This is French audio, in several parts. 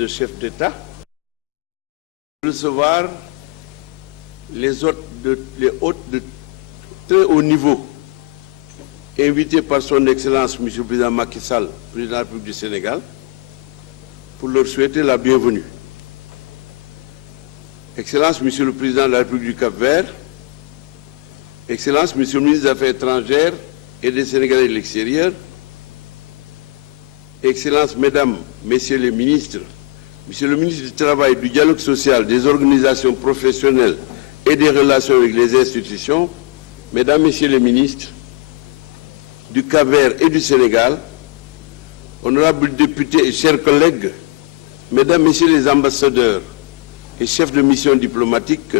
de chef d'État, recevoir les hôtes de très haut niveau, invités par son Excellence, M. le Président Macky Sall, Président de la République du Sénégal, pour leur souhaiter la bienvenue. Excellence, Monsieur le Président de la République du Cap-Vert, Excellence, Monsieur le Ministre des Affaires étrangères et des Sénégalais de l'extérieur, Excellences, Mesdames, Messieurs les ministres, Monsieur le ministre du Travail, du Dialogue social, des organisations professionnelles et des relations avec les institutions, Mesdames, Messieurs les ministres du Cap-Vert et du Sénégal, honorables députés et chers collègues, Mesdames, Messieurs les ambassadeurs et chefs de mission diplomatique,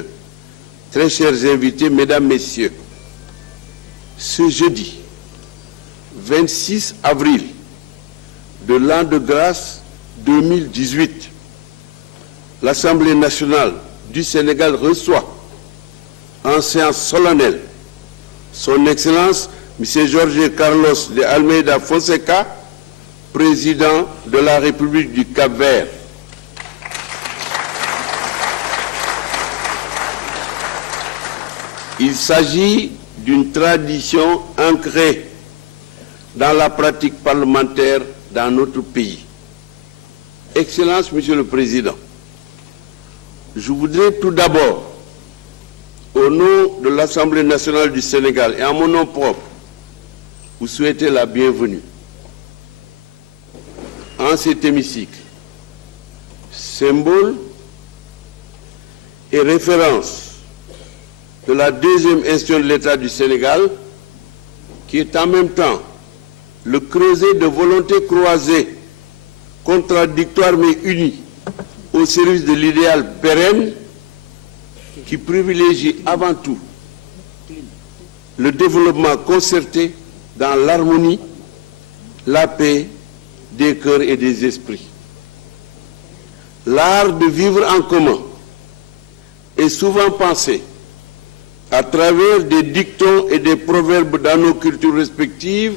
très chers invités, Mesdames, Messieurs, ce jeudi 26 avril de l'an de grâce 2018, l'Assemblée nationale du Sénégal reçoit en séance solennelle son Excellence M. Jorge Carlos de Almeida Fonseca, président de la République du Cap-Vert. Il s'agit d'une tradition ancrée dans la pratique parlementaire dans notre pays. Excellence, Monsieur le Président, je voudrais tout d'abord, au nom de l'Assemblée nationale du Sénégal et en mon nom propre, vous souhaiter la bienvenue en cet hémicycle, symbole et référence de la deuxième institution de l'État du Sénégal, qui est en même temps le creuset de volontés croisées, contradictoires mais unies, au service de l'idéal pérenne qui privilégie avant tout le développement concerté dans l'harmonie, la paix des cœurs et des esprits. L'art de vivre en commun est souvent pensé à travers des dictons et des proverbes dans nos cultures respectives,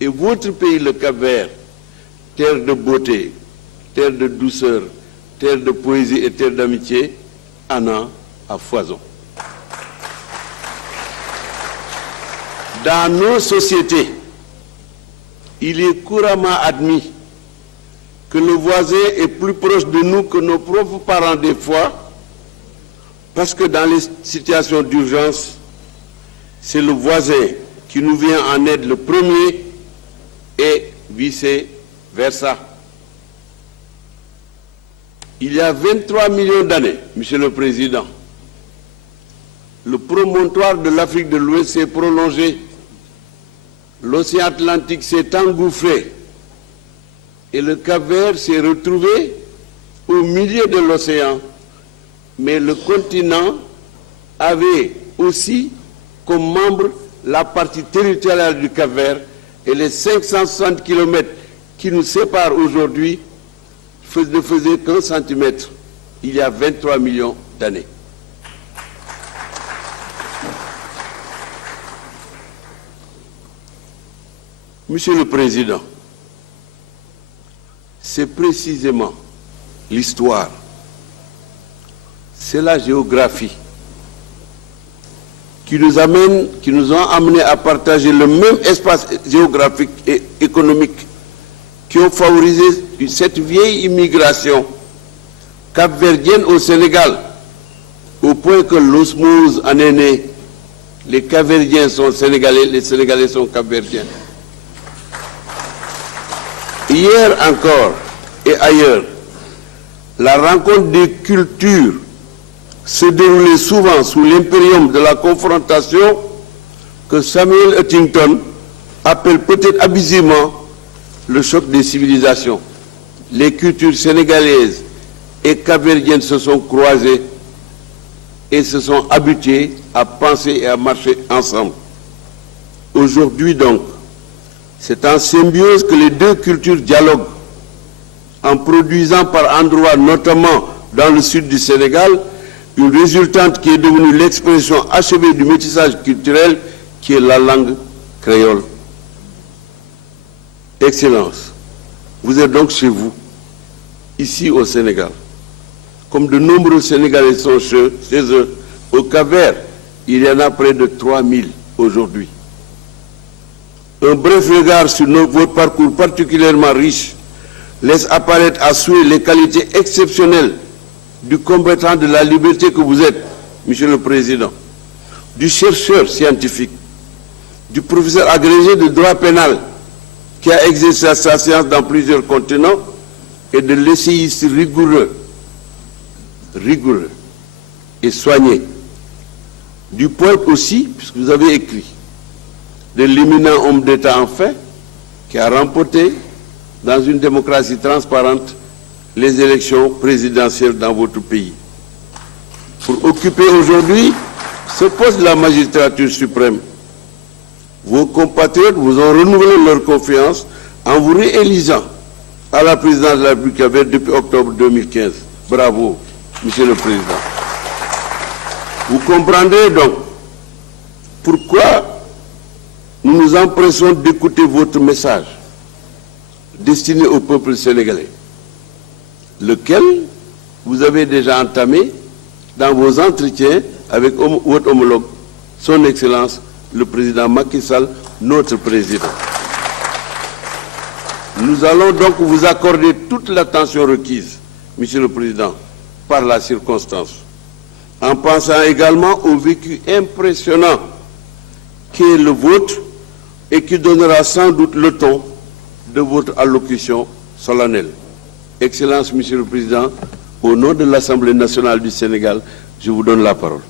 et votre pays, le Cap-Vert, terre de beauté, terre de douceur, terre de poésie et terre d'amitié, en a à foison. Dans nos sociétés, il est couramment admis que le voisin est plus proche de nous que nos propres parents des fois, parce que dans les situations d'urgence, c'est le voisin qui nous vient en aide le premier et vice-versa. Il y a 23 millions d'années, Monsieur le Président, le promontoire de l'Afrique de l'Ouest s'est prolongé, l'océan Atlantique s'est engouffré et le Cap-Vert s'est retrouvé au milieu de l'océan. Mais le continent avait aussi comme membre la partie territoriale du Cap-Vert, et les 560 km qui nous séparent aujourd'hui ne faisaient qu'un centimètre il y a 23 millions d'années. Monsieur le Président, c'est précisément l'histoire, c'est la géographie qui nous ont amenés à partager le même espace géographique et économique, qui ont favorisé cette vieille immigration capverdienne au Sénégal, au point que l'osmose en est née. Les Capverdiens sont sénégalais, les Sénégalais sont capverdiens. Hier encore et ailleurs, la rencontre des cultures se déroulait souvent sous l'impérium de la confrontation que Samuel Huntington appelle peut-être abusivement le choc des civilisations. Les cultures sénégalaises et capverdiennes se sont croisées et se sont habituées à penser et à marcher ensemble. Aujourd'hui donc, c'est en symbiose que les deux cultures dialoguent, en produisant par endroits, notamment dans le sud du Sénégal, une résultante qui est devenue l'expression achevée du métissage culturel qui est la langue créole. Excellence, vous êtes donc chez vous, ici au Sénégal. Comme de nombreux Sénégalais sont chez eux, au Cap-Vert, il y en a près de 3000 aujourd'hui. Un bref regard sur votre parcours particulièrement riche laisse apparaître à souhait les qualités exceptionnelles du combattant de la liberté que vous êtes, Monsieur le Président, du chercheur scientifique, du professeur agrégé de droit pénal qui a exercé sa science dans plusieurs continents et de l'essayiste rigoureux et soigné, du poète aussi, puisque vous avez écrit, de l'éminent homme d'État enfin, qui a remporté dans une démocratie transparente les élections présidentielles dans votre pays. Pour occuper aujourd'hui ce poste de la magistrature suprême, vos compatriotes vous ont renouvelé leur confiance en vous réélisant à la présidence de la République depuis octobre 2015. Bravo, Monsieur le Président. Vous comprendrez donc pourquoi nous nous empressons d'écouter votre message destiné au peuple sénégalais, lequel vous avez déjà entamé dans vos entretiens avec votre homologue, son Excellence, le président Macky Sall, notre président. Nous allons donc vous accorder toute l'attention requise, Monsieur le Président, par la circonstance, en pensant également au vécu impressionnant qui est le vôtre et qui donnera sans doute le ton de votre allocution solennelle. Excellence, Monsieur le Président, au nom de l'Assemblée nationale du Sénégal, je vous donne la parole.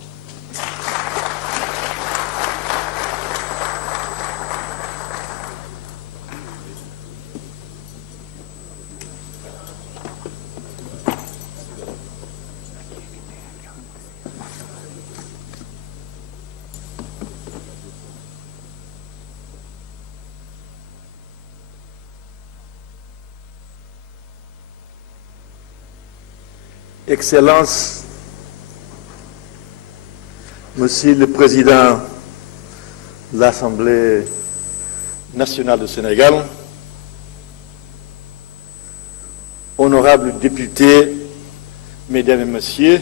Excellences, Monsieur le Président de l'Assemblée nationale du Sénégal, honorables députés, Mesdames et Messieurs,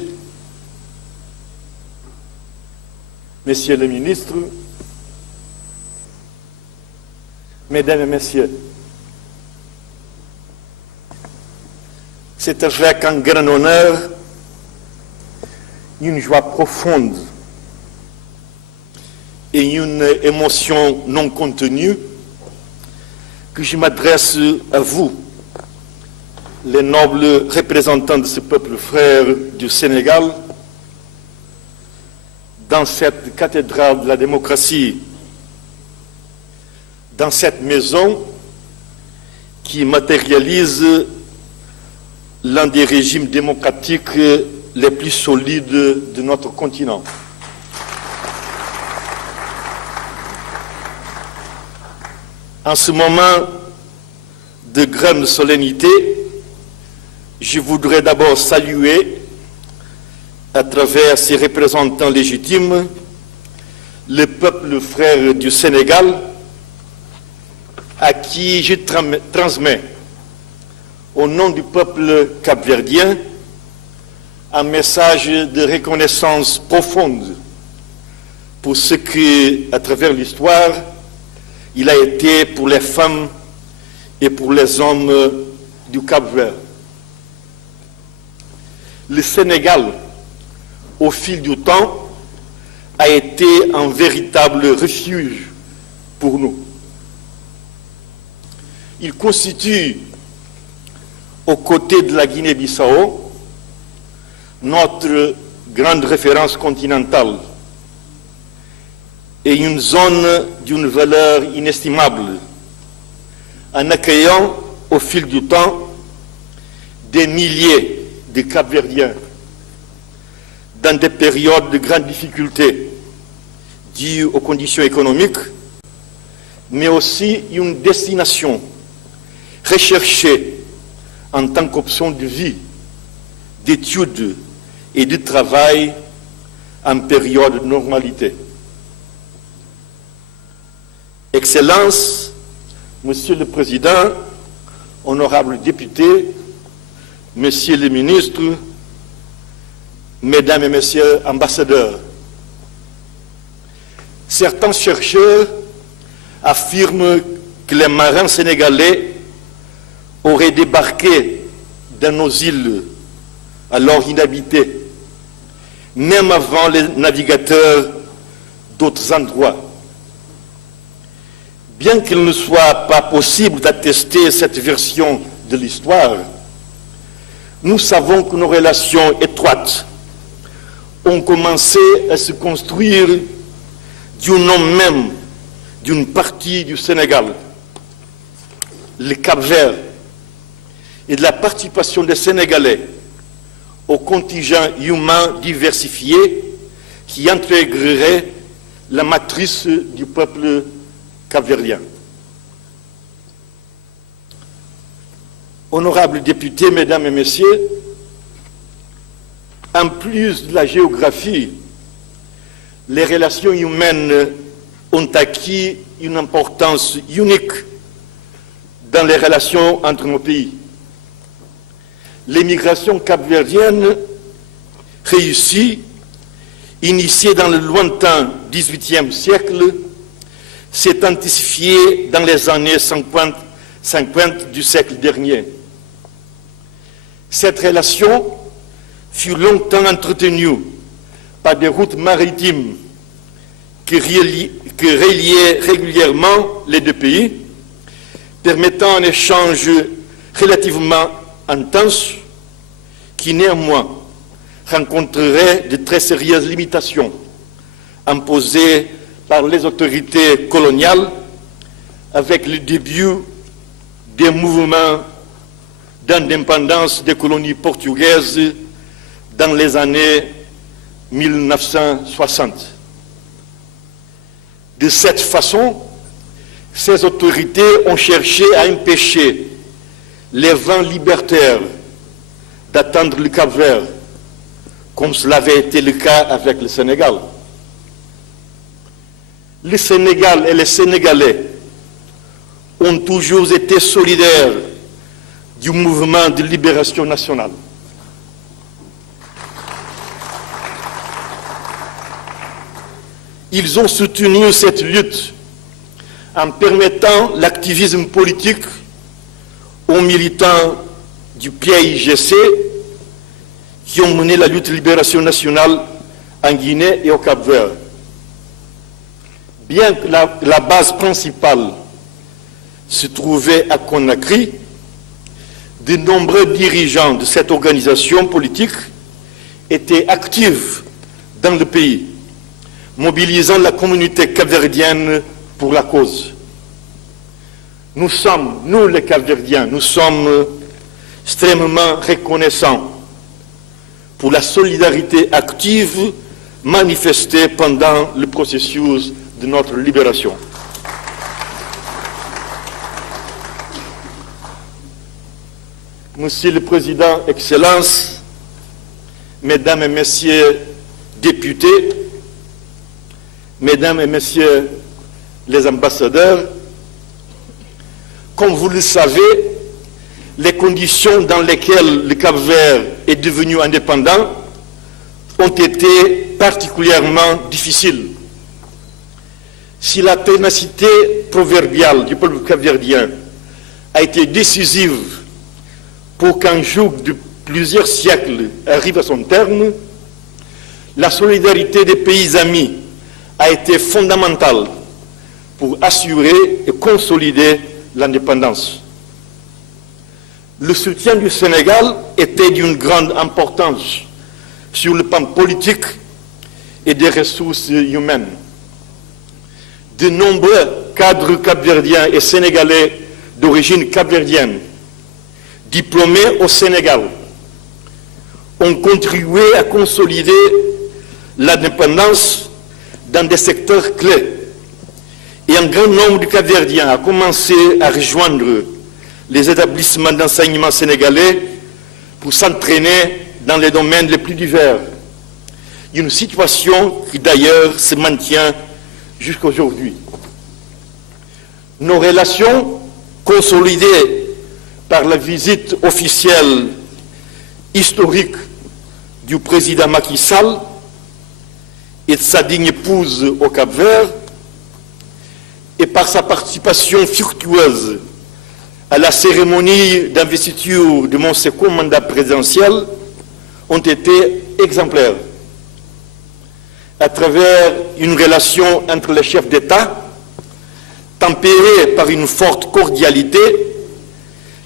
Messieurs les ministres, Mesdames et Messieurs, c'est avec un grand honneur, une joie profonde et une émotion non contenue que je m'adresse à vous, les nobles représentants de ce peuple frère du Sénégal, dans cette cathédrale de la démocratie, dans cette maison qui matérialise l'un des régimes démocratiques les plus solides de notre continent. En ce moment de grande solennité, je voudrais d'abord saluer, à travers ses représentants légitimes, le peuple frère du Sénégal, à qui je transmets, au nom du peuple capverdien, un message de reconnaissance profonde pour ce que, à travers l'histoire, il a été pour les femmes et pour les hommes du Cap-Vert. Le Sénégal, au fil du temps, a été un véritable refuge pour nous. Il constitue, aux côtés de la Guinée-Bissau, notre grande référence continentale et une zone d'une valeur inestimable, en accueillant au fil du temps des milliers de Cap-Verdiens dans des périodes de grandes difficultés dues aux conditions économiques, mais aussi une destination recherchée en tant qu'option de vie, d'études et de travail en période de normalité. Excellences, Monsieur le Président, honorables députés, Messieurs les ministres, Mesdames et Messieurs ambassadeurs, certains chercheurs affirment que les marins sénégalais auraient débarqué dans nos îles alors inhabitées, même avant les navigateurs d'autres endroits. Bien qu'il ne soit pas possible d'attester cette version de l'histoire, nous savons que nos relations étroites ont commencé à se construire du nom même d'une partie du Sénégal, le Cap-Vert, et de la participation des Sénégalais au contingent humain diversifié qui intégrerait la matrice du peuple capverdien. Honorables députés, Mesdames et Messieurs, en plus de la géographie, les relations humaines ont acquis une importance unique dans les relations entre nos pays. L'émigration capverdienne réussie, initiée dans le lointain XVIIIe siècle, s'est intensifiée dans les années 50 du siècle dernier. Cette relation fut longtemps entretenue par des routes maritimes qui reliaient régulièrement les deux pays, permettant un échange relativement intense qui néanmoins rencontrerait de très sérieuses limitations imposées par les autorités coloniales avec le début des mouvements d'indépendance des colonies portugaises dans les années 1960. De cette façon, ces autorités ont cherché à empêcher les vents libertaires d'atteindre le Cap-Vert, comme cela avait été le cas avec le Sénégal. Le Sénégal et les Sénégalais ont toujours été solidaires du mouvement de libération nationale. Ils ont soutenu cette lutte en permettant l'activisme politique aux militants du PAIGC qui ont mené la lutte de libération nationale en Guinée et au Cap-Vert. Bien que la base principale se trouvait à Conakry, de nombreux dirigeants de cette organisation politique étaient actifs dans le pays, mobilisant la communauté capverdienne pour la cause. Nous les Capverdiens, nous sommes extrêmement reconnaissants pour la solidarité active manifestée pendant le processus de notre libération. Monsieur le Président, Excellences, Mesdames et Messieurs députés, Mesdames et Messieurs les ambassadeurs, comme vous le savez, les conditions dans lesquelles le Cap-Vert est devenu indépendant ont été particulièrement difficiles. Si la ténacité proverbiale du peuple capverdien a été décisive pour qu'un joug de plusieurs siècles arrive à son terme, la solidarité des pays amis a été fondamentale pour assurer et consolider l'indépendance. Le soutien du Sénégal était d'une grande importance sur le plan politique et des ressources humaines. De nombreux cadres capverdiens et sénégalais d'origine capverdienne, diplômés au Sénégal, ont contribué à consolider l'indépendance dans des secteurs clés. Et un grand nombre de Capverdiens a commencé à rejoindre les établissements d'enseignement sénégalais pour s'entraîner dans les domaines les plus divers. Une situation qui d'ailleurs se maintient jusqu'à aujourd'hui. Nos relations, consolidées par la visite officielle historique du président Macky Sall et de sa digne épouse au Cap-Vert, et par sa participation fructueuse à la cérémonie d'investiture de mon second mandat présidentiel, ont été exemplaires. À travers une relation entre les chefs d'État, tempérée par une forte cordialité,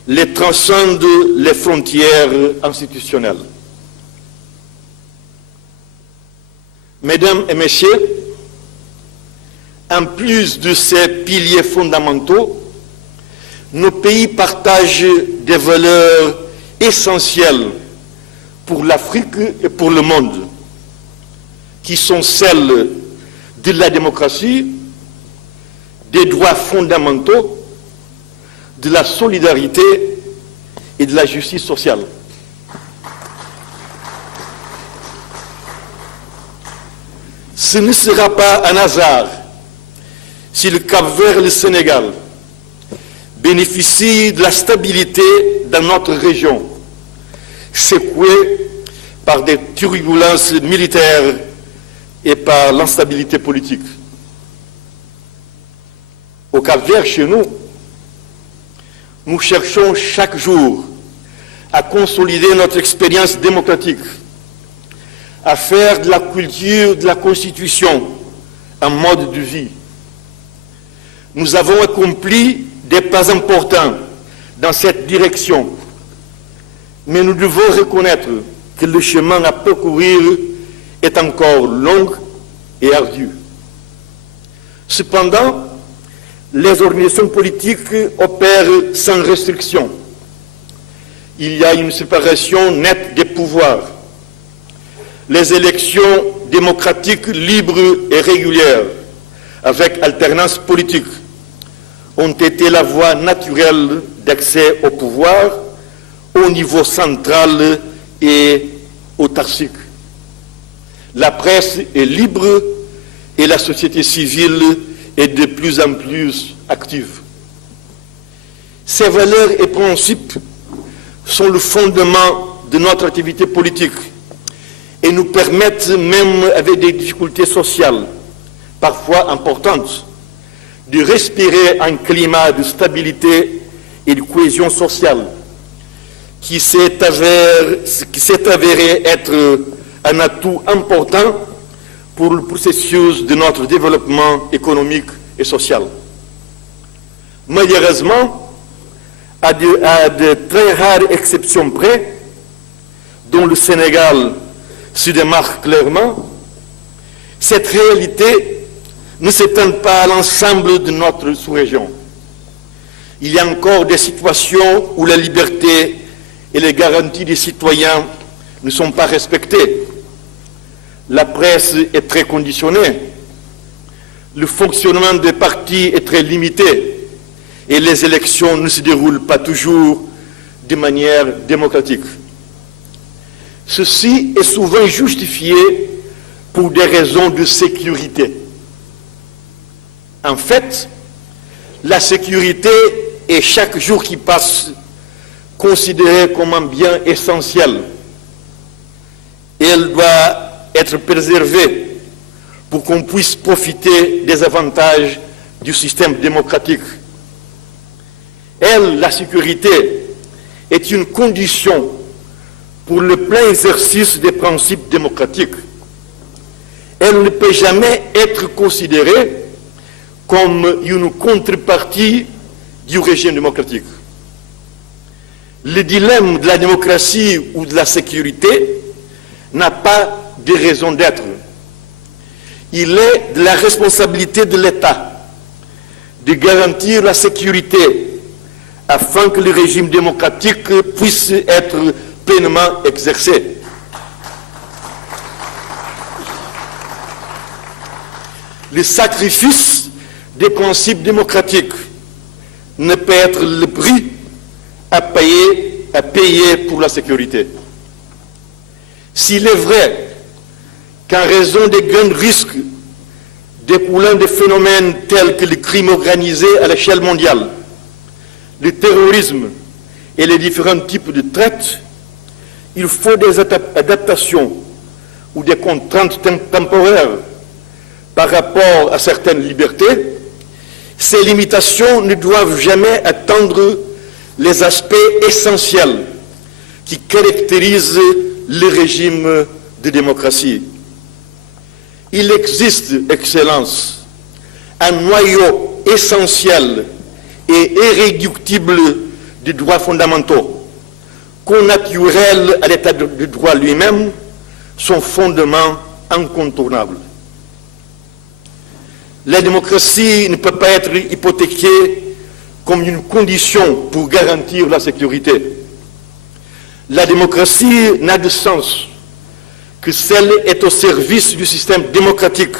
les transcende les frontières institutionnelles. Mesdames et messieurs, en plus de ces piliers fondamentaux, nos pays partagent des valeurs essentielles pour l'Afrique et pour le monde, qui sont celles de la démocratie, des droits fondamentaux, de la solidarité et de la justice sociale. Ce ne sera pas un hasard si le Cap-Vert et le Sénégal bénéficient de la stabilité dans notre région, secouée par des turbulences militaires et par l'instabilité politique. Au Cap-Vert, chez nous, nous cherchons chaque jour à consolider notre expérience démocratique, à faire de la culture de la Constitution un mode de vie. Nous avons accompli des pas importants dans cette direction, mais nous devons reconnaître que le chemin à parcourir est encore long et ardu. Cependant, les organisations politiques opèrent sans restriction. Il y a une séparation nette des pouvoirs. Les élections démocratiques libres et régulières, avec alternance politique, ont été la voie naturelle d'accès au pouvoir au niveau central et autarcique. La presse est libre et la société civile est de plus en plus active. Ces valeurs et principes sont le fondement de notre activité politique et nous permettent, même avec des difficultés sociales parfois importantes, de respirer un climat de stabilité et de cohésion sociale qui s'est avéré être un atout important pour le processus de notre développement économique et social. Malheureusement, à de très rares exceptions près, dont le Sénégal se démarque clairement, cette réalité ne s'étend pas à l'ensemble de notre sous-région. Il y a encore des situations où la liberté et les garanties des citoyens ne sont pas respectées. La presse est très conditionnée, le fonctionnement des partis est très limité et les élections ne se déroulent pas toujours de manière démocratique. Ceci est souvent justifié pour des raisons de sécurité. En fait, la sécurité est chaque jour qui passe considérée comme un bien essentiel et elle doit être préservée pour qu'on puisse profiter des avantages du système démocratique. Elle, la sécurité, est une condition pour le plein exercice des principes démocratiques. Elle ne peut jamais être considérée comme une contrepartie du régime démocratique. Le dilemme de la démocratie ou de la sécurité n'a pas de raison d'être. Il est de la responsabilité de l'État de garantir la sécurité afin que le régime démocratique puisse être pleinement exercé. Le sacrifice des principes démocratiques ne peut être le prix à payer pour la sécurité. S'il est vrai qu'en raison des grands risques découlant de phénomènes tels que le crime organisé à l'échelle mondiale, le terrorisme et les différents types de traite, il faut des adaptations ou des contraintes temporaires par rapport à certaines libertés, ces limitations ne doivent jamais atteindre les aspects essentiels qui caractérisent le régime de démocratie. Il existe, Excellence, un noyau essentiel et irréductible des droits fondamentaux, connaturel à l'état de droit lui-même, son fondement incontournable. La démocratie ne peut pas être hypothéquée comme une condition pour garantir la sécurité. La démocratie n'a de sens que si elle est au service du système démocratique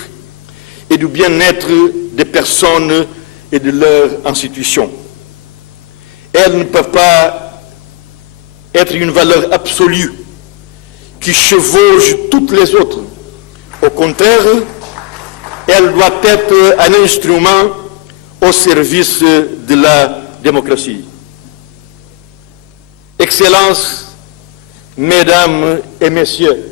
et du bien-être des personnes et de leurs institutions. Elle ne peut pas être une valeur absolue qui chevauche toutes les autres. Au contraire, elle doit être un instrument au service de la démocratie. Excellences, Mesdames et Messieurs,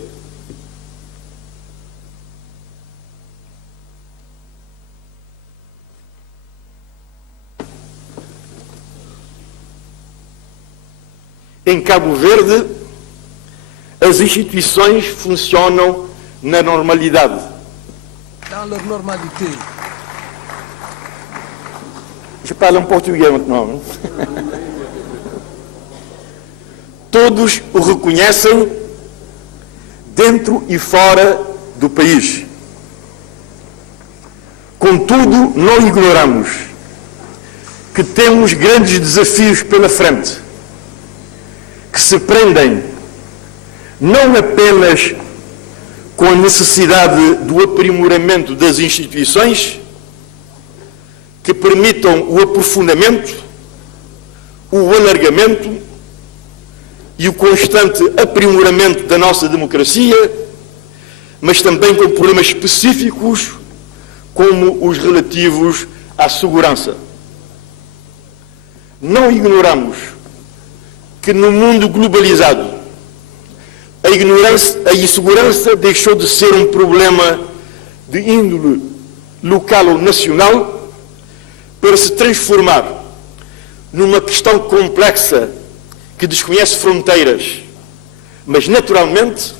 em Cabo Verde, as instituições funcionam na normalidade. Dans leur normalité. Je parle en português maintenant. Todos o reconhecem dentro e fora do país. Contudo, não ignoramos que temos grandes desafios pela frente, que se prendem não apenas com a necessidade do aprimoramento das instituições, que permitam o aprofundamento, o alargamento e o constante aprimoramento da nossa democracia, mas também com problemas específicos, como os relativos à segurança. Não ignoramos que no mundo globalizado a insegurança deixou de ser um problema de índole local ou nacional para se transformar numa questão complexa que desconhece fronteiras, mas naturalmente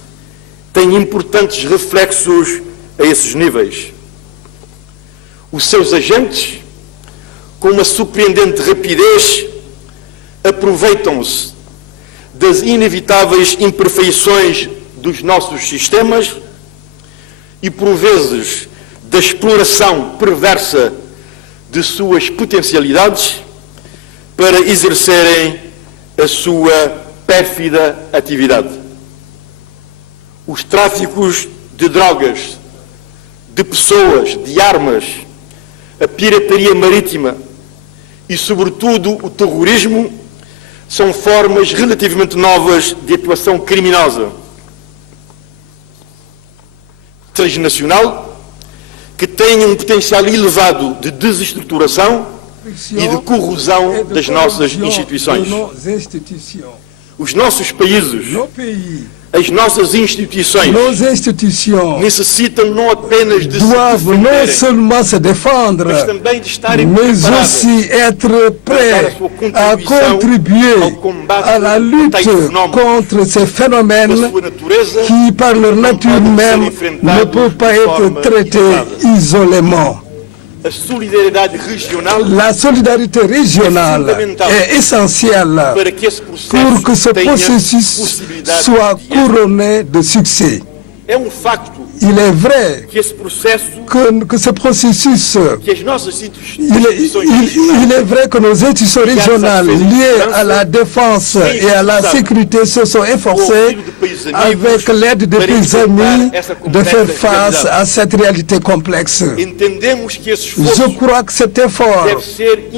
tem importantes reflexos a esses níveis. Os seus agentes, com uma surpreendente rapidez, aproveitam-se das inevitáveis imperfeições dos nossos sistemas e, por vezes, da exploração perversa de suas potencialidades para exercerem a sua pérfida atividade. Os tráficos de drogas, de pessoas, de armas, a pirataria marítima e, sobretudo, o terrorismo são formas relativamente novas de atuação criminosa transnacional que têm um potencial elevado de desestruturação e de corrosão das nossas instituições. Os nossos países, as nossas instituições necessitam não apenas de doivent non seulement se défendre, mais aussi être prêts à contribuer à la lutte contre ces phénomènes qui, par leur nature même, ne peuvent pas être traités isolément. La solidarité régionale est essentielle pour que ce processus soit couronné de succès. Il est vrai que ce processus, il est vrai que nos institutions régionales liées à la défense et à la sécurité se sont efforcées avec l'aide des pays amis de faire face à cette réalité complexe. Je crois que cet effort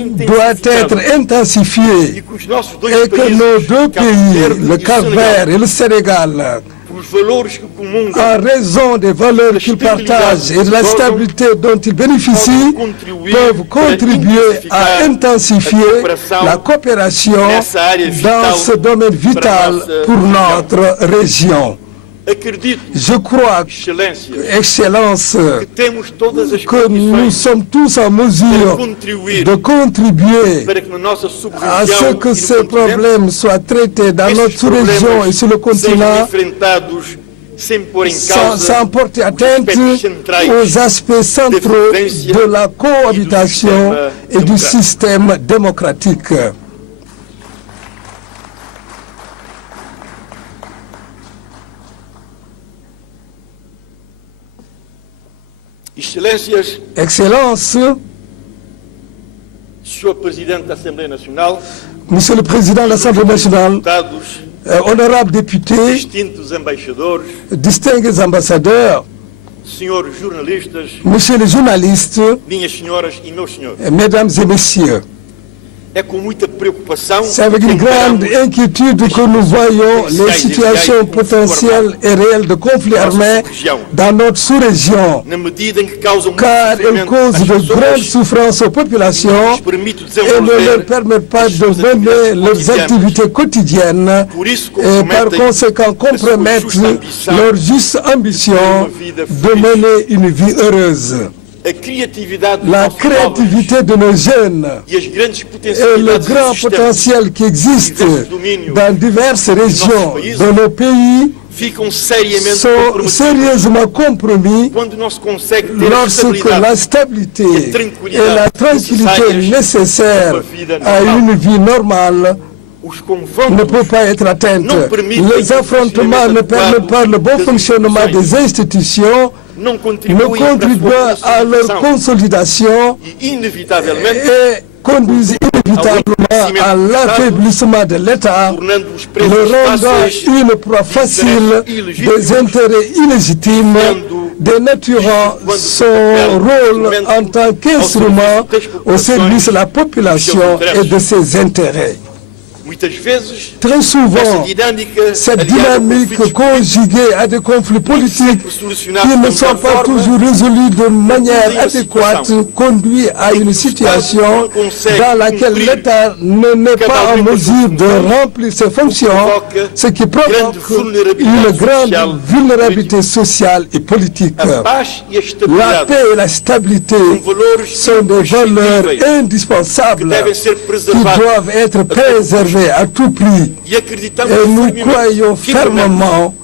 doit être intensifié et que nos deux pays, le Cap-Vert et le Sénégal, en raison des valeurs qu'ils partagent et de la stabilité dont ils bénéficient, peuvent contribuer à intensifier la coopération dans ce domaine vital pour notre région. Je crois, Excellence, que nous sommes tous en mesure de contribuer à ce que ces problèmes soient traités dans notre sous-région et sur le continent sans porter atteinte aux aspects centraux de la cohabitation et du système démocratique. Excellence, Monsieur le Président de l'Assemblée nationale, honorables députés, distingués ambassadeurs, Monsieur les journalistes, Mesdames et Messieurs, c'est avec une grande inquiétude que nous voyons les situations potentielles et réelles de conflits armés dans notre sous-région, car elles causent de grandes souffrances aux populations et ne leur permettent pas de mener leurs activités quotidiennes et par conséquent compromettent leur juste ambition de mener une vie heureuse. La créativité de nos jeunes et le grand potentiel qui existe dans diverses régions de nos pays sont sérieusement compromis lorsque la stabilité et la tranquillité nécessaires à une vie normale ne peut pas être atteinte. Les affrontements ne permettent pas le bon fonctionnement des institutions, ne contribuent à leur consolidation et conduisent inévitablement à l'affaiblissement de l'État, le rendant une proie facile des intérêts illégitimes, dénaturant son rôle en tant qu'instrument au service de la population et de ses intérêts. Très souvent, cette dynamique conjuguée à des conflits politiques qui ne sont pas toujours résolus de manière adéquate conduit à une situation dans laquelle l'État n'est pas en mesure de remplir ses fonctions, ce qui provoque une grande vulnérabilité sociale et politique. La paix et la stabilité sont des valeurs indispensables qui doivent être préservées à tout prix, et nous croyons fermement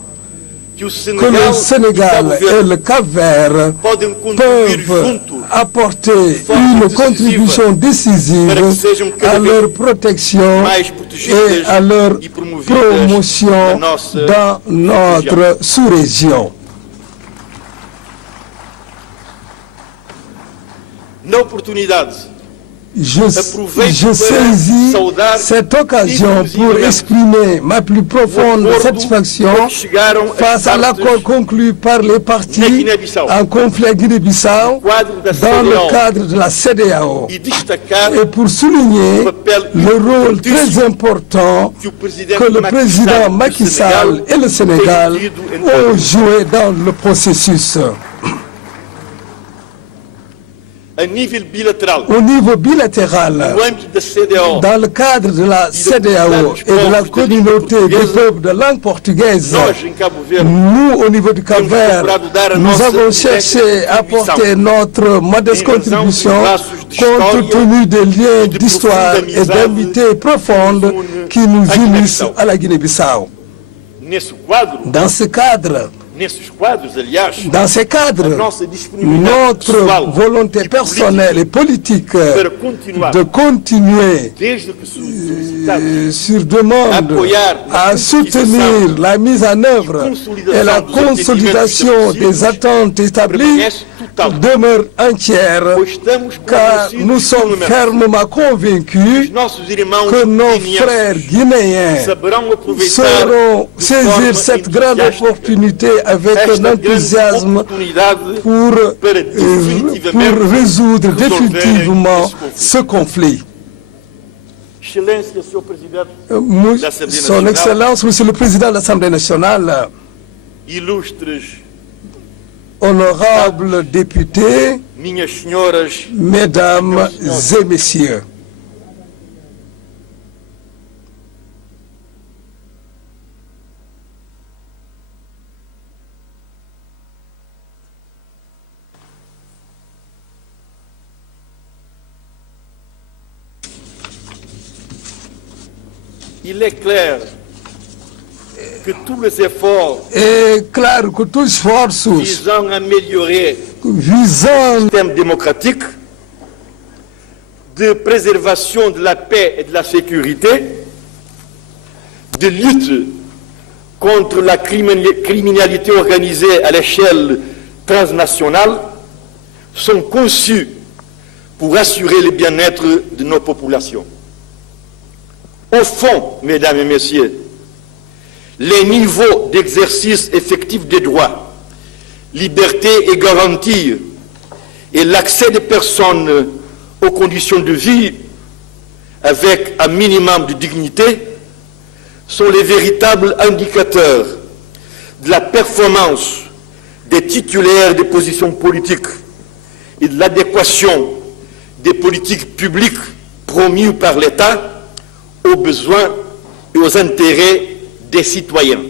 que le Sénégal et le Cap-Vert peuvent apporter une contribution décisive à leur protection et à leur promotion dans notre sous-région. Je saisis cette occasion pour exprimer ma plus profonde satisfaction face à l'accord conclu par les partis en conflit à Guinée-Bissau dans le cadre de la CEDEAO et pour souligner le rôle très important que le président Macky Sall et le Sénégal ont joué dans le processus. Au niveau bilatéral, dans le cadre de la CEDEAO et de la communauté des peuples de langue portugaise, nous, au niveau du Cap-Vert, nous avons cherché à apporter notre modeste contribution compte tenu des liens d'histoire et d'amitié profonde qui nous unissent à la Guinée-Bissau. Dans ce cadre, notre volonté personnelle et politique de continuer sur demande à soutenir la mise en œuvre et la consolidation des attentes établies demeure entière, car nous sommes fermement convaincus que nos frères guinéens sauront saisir cette grande opportunité avec un enthousiasme pour résoudre définitivement ce conflit. Son Excellence, Monsieur le Président de l'Assemblée nationale, Ilustres, honorables députés, minhas senhoras, mesdames et messieurs, il est clair que tous les efforts é claro que tous os esforços visant à améliorer visant le système démocratique, de préservation de la paix et de la sécurité, de lutte contre la criminalité organisée à l'échelle transnationale sont conçus pour assurer le bien-être de nos populations. Au fond, mesdames et messieurs, les niveaux d'exercice effectif des droits, libertés et garanties et l'accès des personnes aux conditions de vie avec un minimum de dignité sont les véritables indicateurs de la performance des titulaires des positions politiques et de l'adéquation des politiques publiques promues par l'État aux besoins et aux intérêts des citoyens.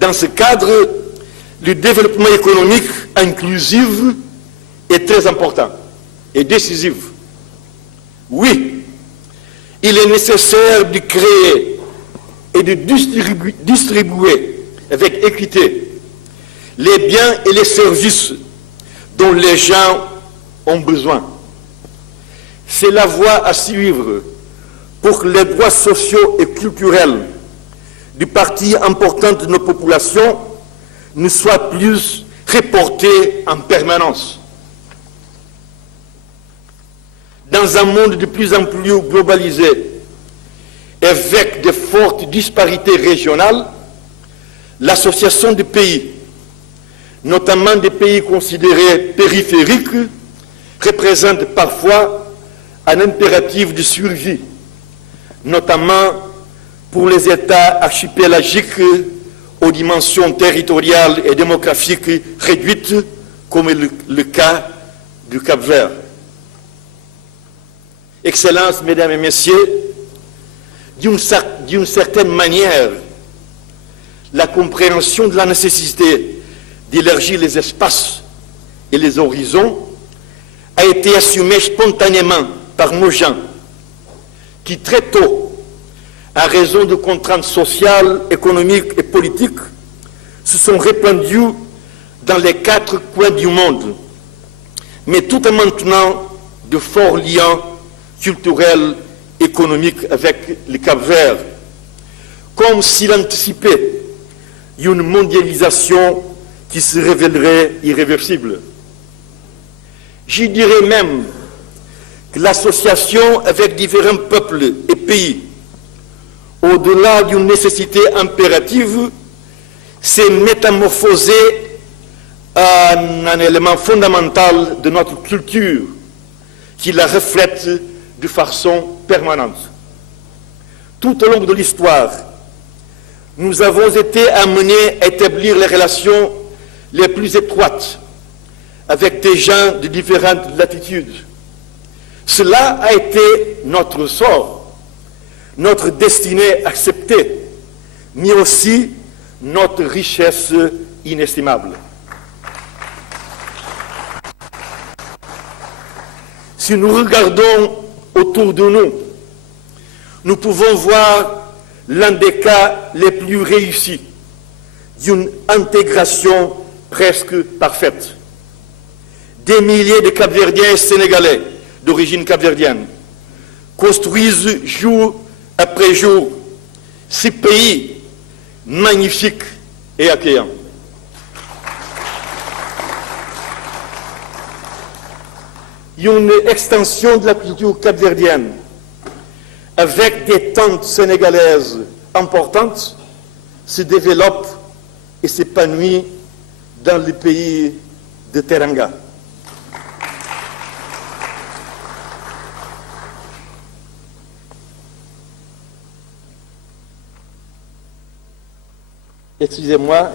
Dans ce cadre, le développement économique inclusif est très important et décisif. Oui, il est nécessaire de créer et de distribuer avec équité les biens et les services dont les gens ont besoin. C'est la voie à suivre pour que les droits sociaux et culturels du parti important de nos populations ne soient plus reportés en permanence. Dans un monde de plus en plus globalisé et avec de fortes disparités régionales, l'association des pays, notamment des pays considérés périphériques, représente parfois un impératif de survie, notamment pour les États archipélagiques aux dimensions territoriales et démographiques réduites, comme le cas du Cap-Vert. Excellences, mesdames et messieurs, d'une certaine manière, la compréhension de la nécessité d'élargir les espaces et les horizons a été assumée spontanément par nos gens, qui très tôt, à raison de contraintes sociales, économiques et politiques, se sont répandus dans les 4 coins du monde, mais tout en maintenant de forts liens culturels, économiques avec le Cap-Vert, comme s'il anticipait une mondialisation qui se révélerait irréversible. Je dirais même que l'association avec différents peuples et pays, au-delà d'une nécessité impérative, s'est métamorphosée en un élément fondamental de notre culture qui la reflète de façon permanente. Tout au long de l'histoire, nous avons été amenés à établir les relations les plus étroites avec des gens de différentes latitudes. Cela a été notre sort, notre destinée acceptée, mais aussi notre richesse inestimable. Si nous regardons autour de nous, nous pouvons voir l'un des cas les plus réussis d'une intégration presque parfaite. Des milliers de Capverdiens et Sénégalais d'origine capverdienne construisent jour après jour ces pays magnifiques et accueillants. Une extension de la culture capverdienne avec des tentes sénégalaises importantes se développe et s'épanouit dans le pays de Teranga. Excusez-moi,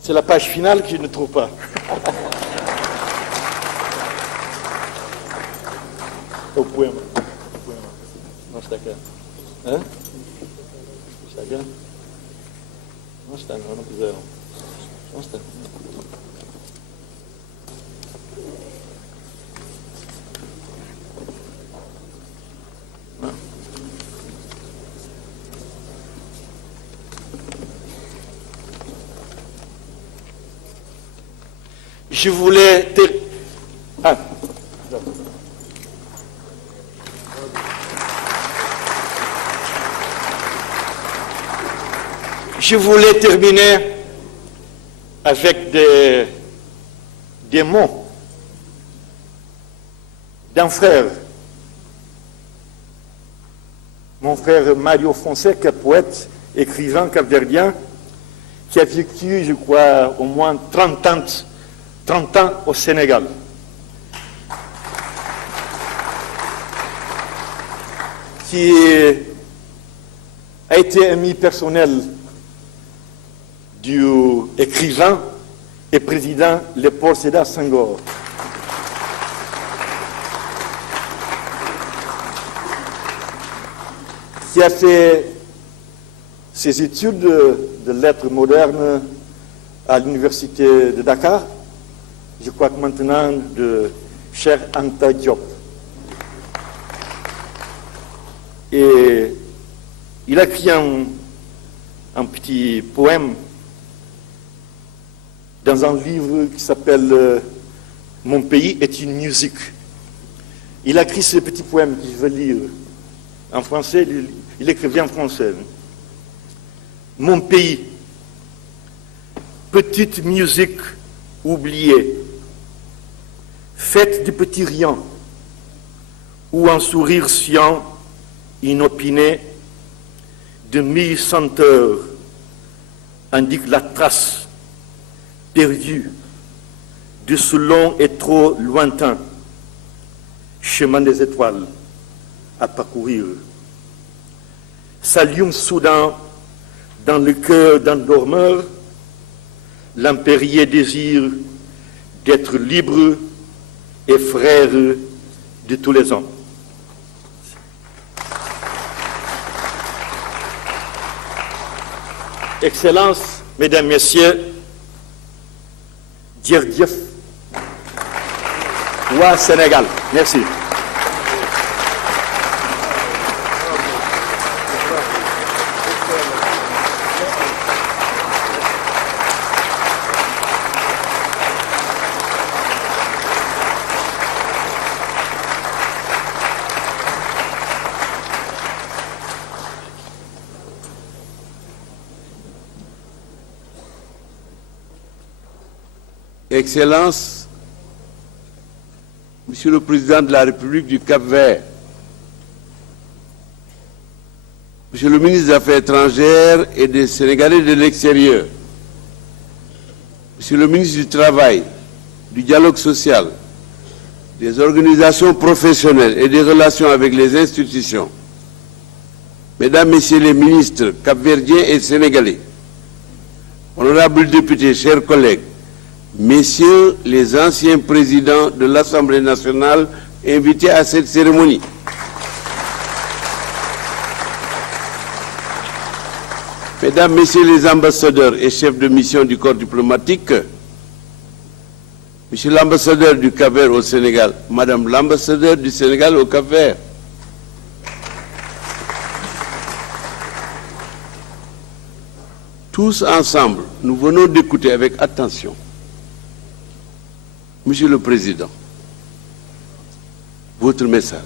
c'est la page finale que je ne trouve pas. O poema. Não está cá. Hã? Está cá? Não está, não puseram. Não está. Não. Je voulais ter... Ah. Je voulais terminer avec des mots d'un frère, mon frère Mario Fonseca, poète, écrivain capverdien, qui a vécu, je crois, au moins 30 ans au Sénégal. Qui a été ami personnel du écrivain et président Léopold Sédar Senghor. Qui a fait ses études de lettres modernes à l'université de Dakar, je crois que maintenant de Cheikh Anta Diop. Et il a écrit un petit poème dans un livre qui s'appelle « Mon pays est une musique ». Il a écrit ce petit poème que je vais lire en français, il écrivait en français. « Mon pays, petite musique oubliée, faite de petits riens, ou un sourire sciant, inopiné, de 1000 senteurs, indique la trace perdu de ce long et trop lointain chemin des étoiles à parcourir. S'allume soudain dans le cœur d'un dormeur l'impérieux désir d'être libre et frère de tous les hommes. Excellences, Mesdames, Messieurs, Djerdief, roi Sénégal. Merci. Excellences, Monsieur le Président de la République du Cap-Vert, Monsieur le ministre des Affaires étrangères et des Sénégalais de l'extérieur, Monsieur le ministre du Travail, du Dialogue social, des organisations professionnelles et des relations avec les institutions, Mesdames, Messieurs les ministres capverdiens et sénégalais, honorables députés, chers collègues, Messieurs les anciens présidents de l'Assemblée nationale invités à cette cérémonie. Mesdames, Messieurs les ambassadeurs et chefs de mission du corps diplomatique, Monsieur l'ambassadeur du Cap-Vert au Sénégal, Madame l'ambassadeur du Sénégal au Cap-Vert, tous ensemble, nous venons d'écouter avec attention Monsieur le Président, votre message.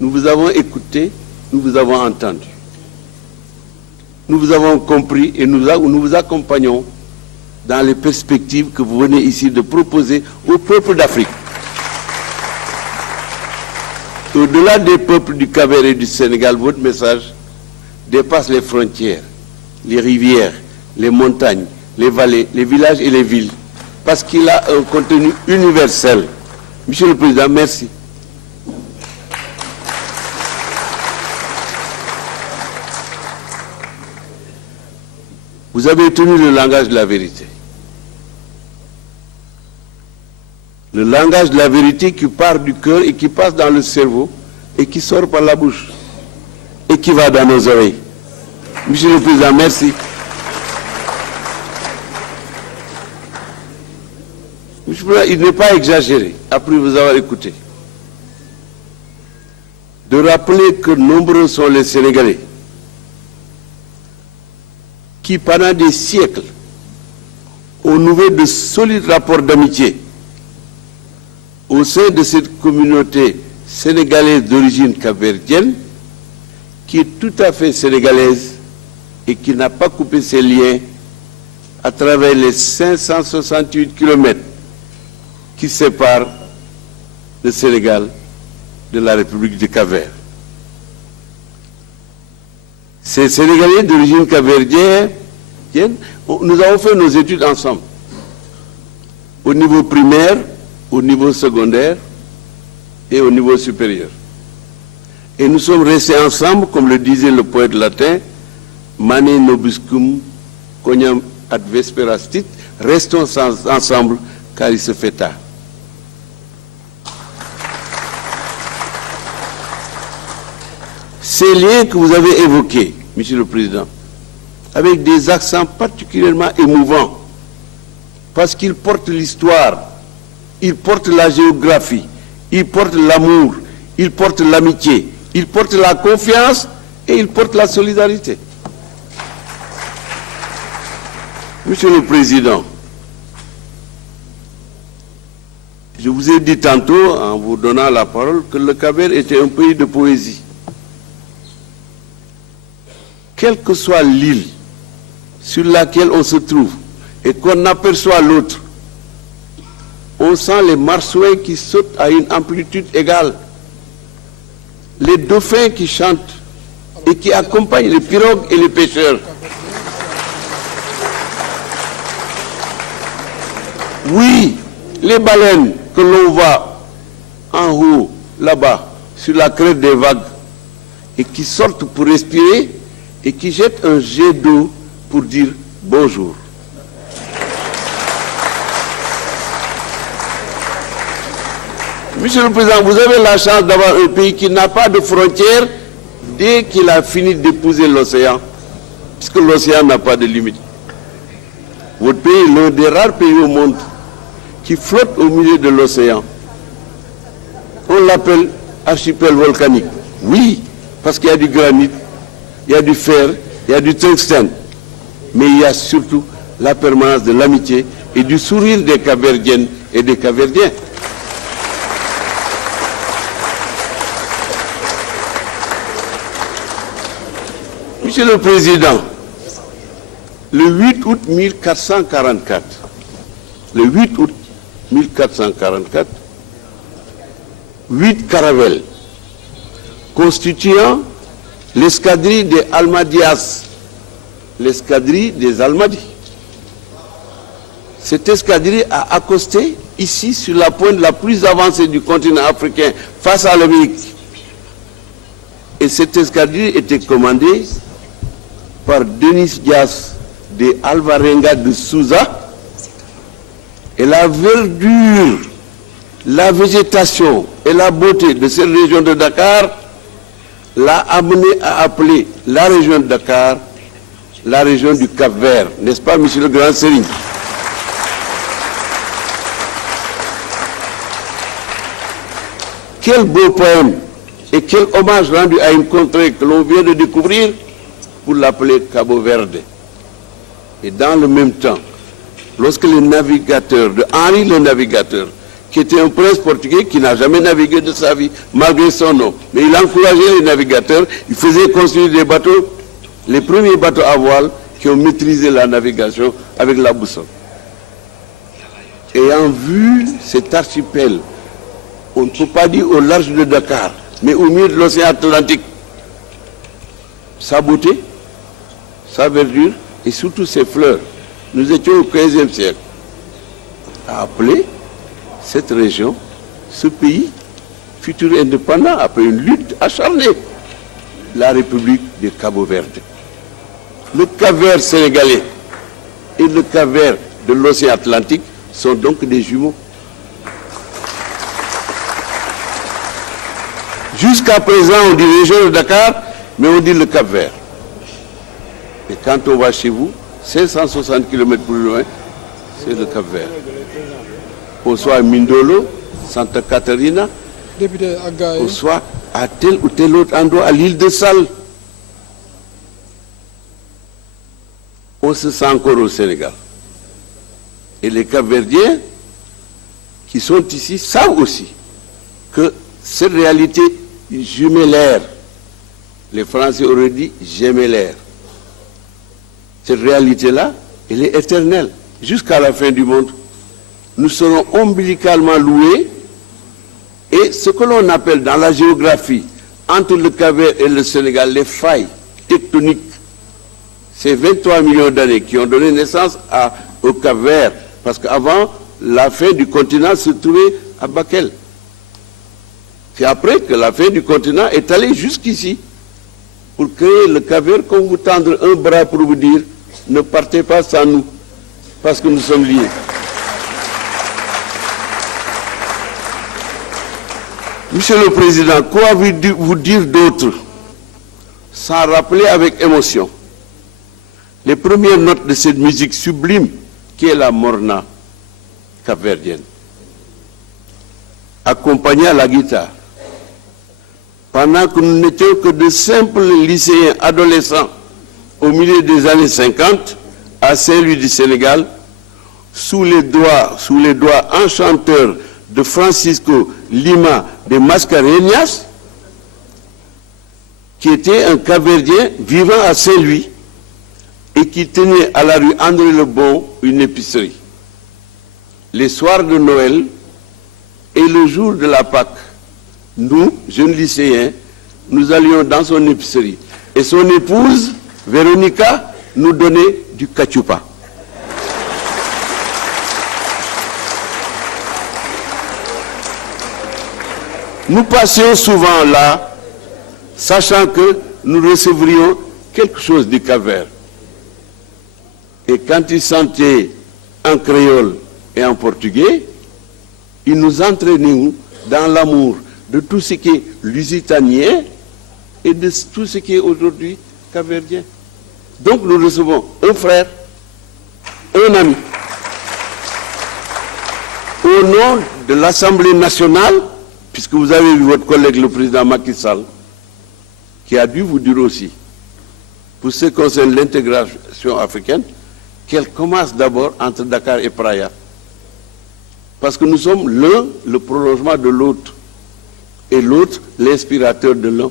Nous vous avons écouté, nous vous avons entendu. Nous vous avons compris et nous vous accompagnons dans les perspectives que vous venez ici de proposer au peuple d'Afrique. Au-delà des peuples du Cap-Vert et du Sénégal, votre message dépasse les frontières, les rivières, les montagnes, les vallées, les villages et les villes, parce qu'il a un contenu universel. Monsieur le Président, merci. Vous avez tenu le langage de la vérité. Le langage de la vérité qui part du cœur et qui passe dans le cerveau et qui sort par la bouche et qui va dans nos oreilles. Monsieur le Président, merci. Monsieur le Président, il n'est pas exagéré, après vous avoir écouté, de rappeler que nombreux sont les Sénégalais qui, pendant des siècles, ont noué de solides rapports d'amitié au sein de cette communauté sénégalaise d'origine capverdienne, qui est tout à fait sénégalaise et qui n'a pas coupé ses liens à travers les 568 kilomètres qui séparent le Sénégal de la République du Cap-Vert. Ces Sénégalais d'origine capverdienne, nous avons fait nos études ensemble, au niveau primaire, au niveau secondaire et au niveau supérieur. Et nous sommes restés ensemble, comme le disait le poète latin, Mane nobiscum coniam ad vesperastit, restons ensemble car il se fait tard. Ces liens que vous avez évoqués, Monsieur le Président, avec des accents particulièrement émouvants, parce qu'ils portent l'histoire, ils portent la géographie, ils portent l'amour, ils portent l'amitié, ils portent la confiance et ils portent la solidarité. Monsieur le Président, je vous ai dit tantôt, en vous donnant la parole, que le Cap-Vert était un pays de poésie. Quelle que soit l'île sur laquelle on se trouve et qu'on aperçoit l'autre, on sent les marsouins qui sautent à une amplitude égale, les dauphins qui chantent et qui accompagnent les pirogues et les pêcheurs. Oui, les baleines que l'on voit en haut, là-bas, sur la crête des vagues, et qui sortent pour respirer, et qui jettent un jet d'eau pour dire bonjour. Monsieur le Président, vous avez la chance d'avoir un pays qui n'a pas de frontières dès qu'il a fini d'épouser l'océan, puisque l'océan n'a pas de limite. Votre pays est l'un des rares pays au monde qui flotte au milieu de l'océan. On l'appelle archipel volcanique. Oui, parce qu'il y a du granit, il y a du fer, il y a du tungstène, mais il y a surtout la permanence de l'amitié et du sourire des Cap-Verdiennes et des Cap-Verdiens. Monsieur le Président, le 8 août 1444, le 8 août 1444, 8 caravelles constituant l'escadrille des Almadias, l'escadrille des Almadies. Cette escadrille a accosté ici sur la pointe la plus avancée du continent africain face à l'Amérique. Et cette escadrille était commandée par Denis Diaz de Alvarenga de Souza. Et la verdure, la végétation et la beauté de cette région de Dakar l'a amené à appeler la région de Dakar la région du Cap-Vert, n'est-ce pas, monsieur le Grand Serigne? Quel beau poème et quel hommage rendu à une contrée que l'on vient de découvrir pour l'appeler Cabo Verde. Et dans le même temps, lorsque les navigateurs de Henri le Navigateur, qui était un prince portugais qui n'a jamais navigué de sa vie, malgré son nom, mais il encourageait les navigateurs, il faisait construire des bateaux, les premiers bateaux à voile qui ont maîtrisé la navigation avec la boussole. Ayant vu cet archipel, on ne peut pas dire au large de Dakar, mais au milieu de l'océan Atlantique, sa beauté, sa verdure et surtout ses fleurs, nous étions au XVe siècle, a appelé cette région, ce pays, futur indépendant, après une lutte acharnée, la République de Cabo Verde. Le Cap-Vert sénégalais et le Cap-Vert de l'océan Atlantique sont donc des jumeaux. Jusqu'à présent, on dit région de Dakar, mais on dit le Cap-Vert. Et quand on va chez vous, 560 km plus loin, c'est le Cap-Vert. Qu'on soit à Mindolo, Santa Catarina, qu'on soit à tel ou tel autre endroit, à l'île de Sal. On se sent encore au Sénégal. Et les Cap-Verdiens qui sont ici savent aussi que cette réalité jumellaire, les Français auraient dit gemellaire, cette réalité-là, elle est éternelle, jusqu'à la fin du monde. Nous serons ombilicalement loués, et ce que l'on appelle dans la géographie, entre le Cap-Vert et le Sénégal, les failles tectoniques, ces 23 millions d'années qui ont donné naissance au Cap-Vert, parce qu'avant, la fin du continent se trouvait à Bakel. C'est après que la fin du continent est allée jusqu'ici, pour créer le Cap-Vert, comme vous tendre un bras pour vous dire, ne partez pas sans nous, parce que nous sommes liés. Monsieur le Président, quoi vous dire d'autre, sans rappeler avec émotion les premières notes de cette musique sublime qui est la morna capverdienne, accompagnée à la guitare. Pendant que nous n'étions que de simples lycéens adolescents au milieu des années 50, à Saint-Louis du Sénégal, sous les doigts enchanteurs de Francisco Lima de Mascarenhas, qui était un Cap-Verdien vivant à Saint-Louis et qui tenait à la rue André Lebon une épicerie. Les soirs de Noël et le jour de la Pâque, nous, jeunes lycéens, nous allions dans son épicerie. Et son épouse, Véronica, nous donnait du cachupa. Nous passions souvent là, sachant que nous recevrions quelque chose du Cap-Vert. Et quand ils chantaient en créole et en portugais, ils nous entraînaient dans l'amour de tout ce qui est lusitanien et de tout ce qui est aujourd'hui capverdien. Donc nous recevons un frère, un ami. Au nom de l'Assemblée nationale, puisque vous avez vu votre collègue le président Macky Sall, qui a dû vous dire aussi, pour ce qui concerne l'intégration africaine, qu'elle commence d'abord entre Dakar et Praia. Parce que nous sommes l'un le prolongement de l'autre, et l'autre l'inspirateur de l'un.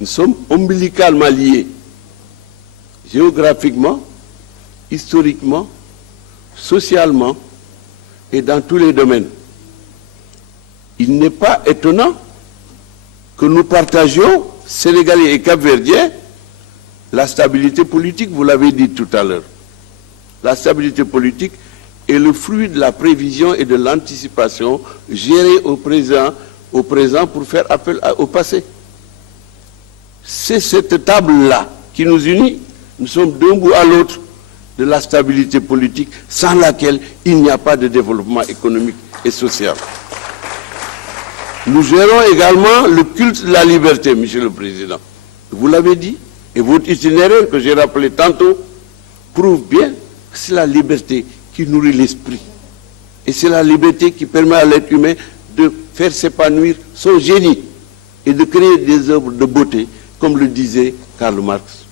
Nous sommes ombilicalement liés, géographiquement, historiquement, socialement, et dans tous les domaines. Il n'est pas étonnant que nous partagions, Sénégalais et Cap-Verdiens, la stabilité politique, vous l'avez dit tout à l'heure. La stabilité politique est le fruit de la prévision et de l'anticipation gérée au présent pour faire appel au passé. C'est cette table-là qui nous unit. Nous sommes d'un bout à l'autre de la stabilité politique, sans laquelle il n'y a pas de développement économique et social. Nous gérons également le culte de la liberté, Monsieur le Président. Vous l'avez dit, et votre itinéraire que j'ai rappelé tantôt prouve bien que c'est la liberté qui nourrit l'esprit. Et c'est la liberté qui permet à l'être humain de faire s'épanouir son génie et de créer des œuvres de beauté, comme le disait Karl Marx.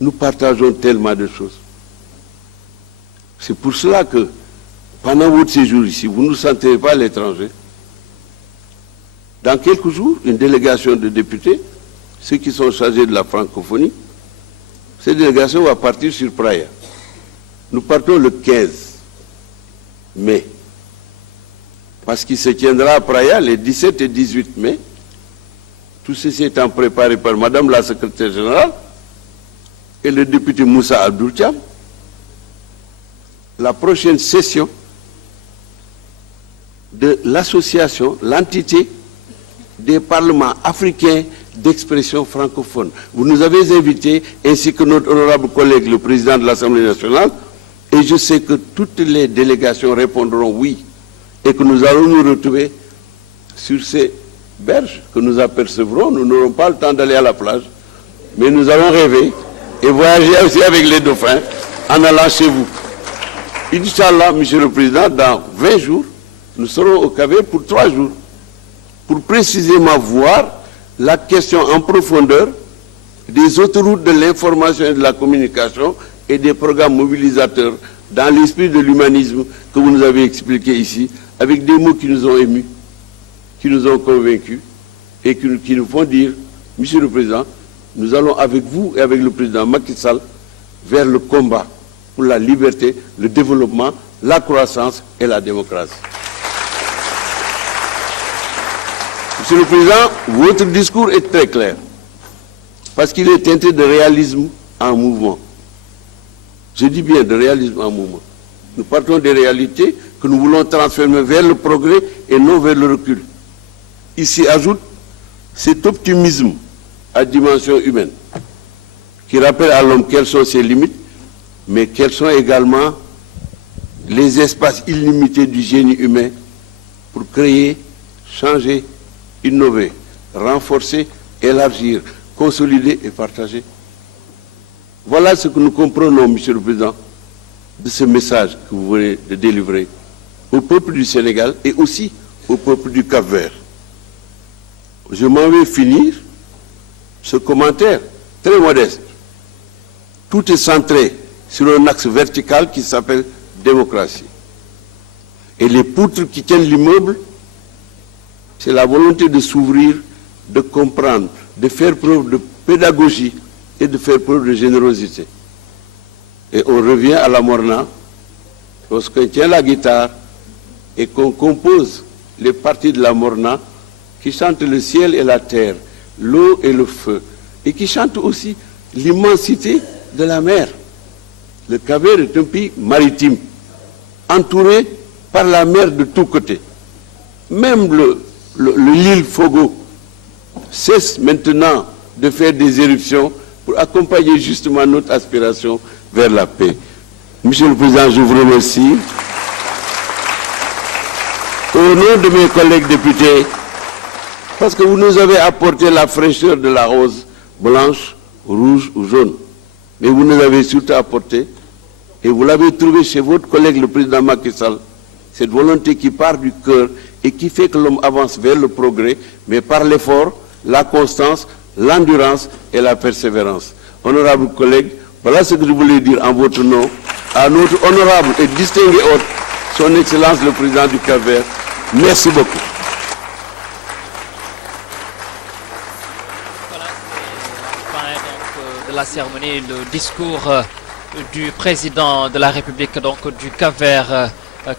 Nous partageons tellement de choses. C'est pour cela que, pendant votre séjour ici, vous ne nous sentirez pas à l'étranger. Dans quelques jours, une délégation de députés, ceux qui sont chargés de la francophonie, cette délégation va partir sur Praia. Nous partons le 15 mai, parce qu'il se tiendra à Praia les 17 et 18 mai. Tout ceci étant préparé par Madame la Secrétaire Générale et le député Moussa Abdoul Thiam, la prochaine session de l'association, l'entité des parlements africains d'expression francophone. Vous nous avez invités, ainsi que notre honorable collègue, le président de l'Assemblée nationale, et je sais que toutes les délégations répondront oui, et que nous allons nous retrouver sur ces berges que nous apercevrons. Nous n'aurons pas le temps d'aller à la plage, mais nous allons rêver et voyager aussi avec les dauphins en allant chez vous. Inch'Allah, Monsieur le Président, dans 20 jours, nous serons au Cap-Vert pour 3 jours, pour précisément voir la question en profondeur des autoroutes de l'information et de la communication et des programmes mobilisateurs dans l'esprit de l'humanisme que vous nous avez expliqué ici, avec des mots qui nous ont émus, qui nous ont convaincus et qui nous font dire, Monsieur le Président, nous allons avec vous et avec le Président Macky Sall vers le combat pour la liberté, le développement, la croissance et la démocratie. Monsieur le Président, votre discours est très clair, parce qu'il est teinté de réalisme en mouvement. Je dis bien de réalisme en mouvement. Nous partons des réalités que nous voulons transformer vers le progrès et non vers le recul. Ici ajoute cet optimisme à dimension humaine, qui rappelle à l'homme quelles sont ses limites, mais quels sont également les espaces illimités du génie humain pour créer, changer, innover, renforcer, élargir, consolider et partager. Voilà ce que nous comprenons, Monsieur le Président, de ce message que vous venez de délivrer au peuple du Sénégal et aussi au peuple du Cap-Vert. Je m'en vais finir ce commentaire très modeste. Tout est centré sur un axe vertical qui s'appelle démocratie. Et les poutres qui tiennent l'immeuble, c'est la volonté de s'ouvrir, de comprendre, de faire preuve de pédagogie et de faire preuve de générosité. Et on revient à la morna, lorsqu'on tient la guitare et qu'on compose les parties de la morna qui chantent le ciel et la terre, l'eau et le feu, et qui chantent aussi l'immensité de la mer. Le Cap-Vert est un pays maritime, entouré par la mer de tous côtés. Même l'île Fogo cesse maintenant de faire des éruptions pour accompagner justement notre aspiration vers la paix. Monsieur le Président, je vous remercie. Au nom de mes collègues députés, parce que vous nous avez apporté la fraîcheur de la rose blanche, rouge ou jaune, mais vous nous avez surtout apporté, et vous l'avez trouvé chez votre collègue le président Macky Sall, cette volonté qui part du cœur et qui fait que l'homme avance vers le progrès, mais par l'effort, la constance, l'endurance et la persévérance. Honorables collègues, voilà ce que je voulais dire en votre nom à notre honorable et distingué hôte, son Excellence le Président du Cap-Vert. Merci beaucoup. Voilà, c'est la fin de la cérémonie, le discours du président de la République du Cap-Vert,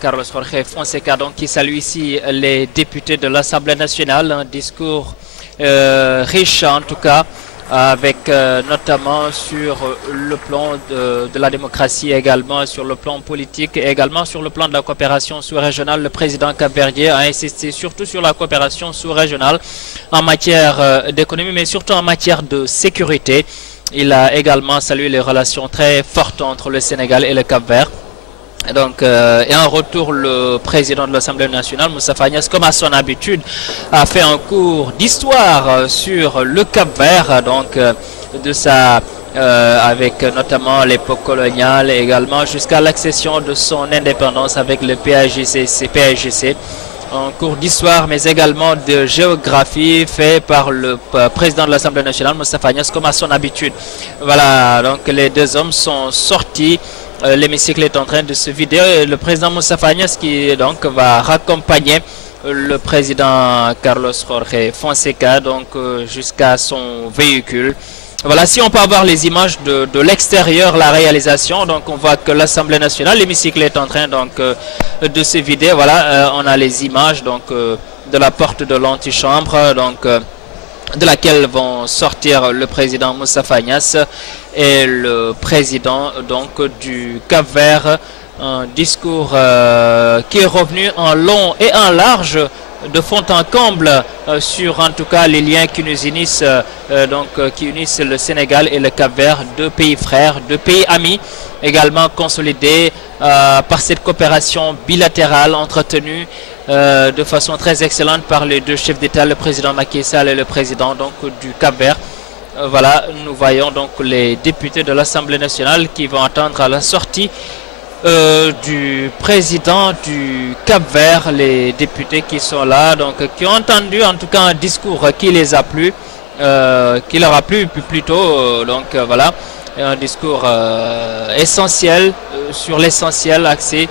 Carlos Jorge Fonseca, qui salue ici les députés de l'Assemblée nationale. Un discours riche en tout cas, avec notamment sur le plan de la démocratie, également sur le plan politique, et également sur le plan de la coopération sous-régionale. Le président capverdien a insisté surtout sur la coopération sous-régionale en matière d'économie, mais surtout en matière de sécurité. Il a également salué les relations très fortes entre le Sénégal et le Cap-Vert. Et en retour, le président de l'Assemblée nationale, Moustapha Niasse, comme à son habitude, a fait un cours d'histoire sur le Cap-Vert, avec notamment l'époque coloniale et également jusqu'à l'accession de son indépendance avec le PAIGC. Un cours d'histoire, mais également de géographie fait par le président de l'Assemblée nationale, Moustapha Niasse, comme à son habitude. Voilà, donc les deux hommes sont sortis. L'hémicycle est en train de se vider et le président Moustapha Niasse qui va raccompagner le président Carlos Jorge Fonseca jusqu'à son véhicule. Voilà, si on peut avoir les images de l'extérieur, la réalisation, on voit que l'Assemblée nationale, l'hémicycle est en train de se vider. Voilà, on a les images de la porte de l'antichambre, de laquelle vont sortir le président Moustapha Niasse et le président donc du Cap-Vert. Un discours qui est revenu en long et en large, de fond en comble, sur en tout cas les liens qui nous unissent, qui unissent le Sénégal et le Cap-Vert, deux pays frères, deux pays amis, également consolidés par cette coopération bilatérale entretenue de façon très excellente par les deux chefs d'État, le président Macky Sall et le président donc du Cap-Vert. Voilà, nous voyons donc les députés de l'Assemblée nationale qui vont attendre à la sortie du président du Cap-Vert, les députés qui sont là, donc qui ont entendu en tout cas un discours qui les a plu, qui leur a plu plutôt, voilà, un discours essentiel, sur l'essentiel, axé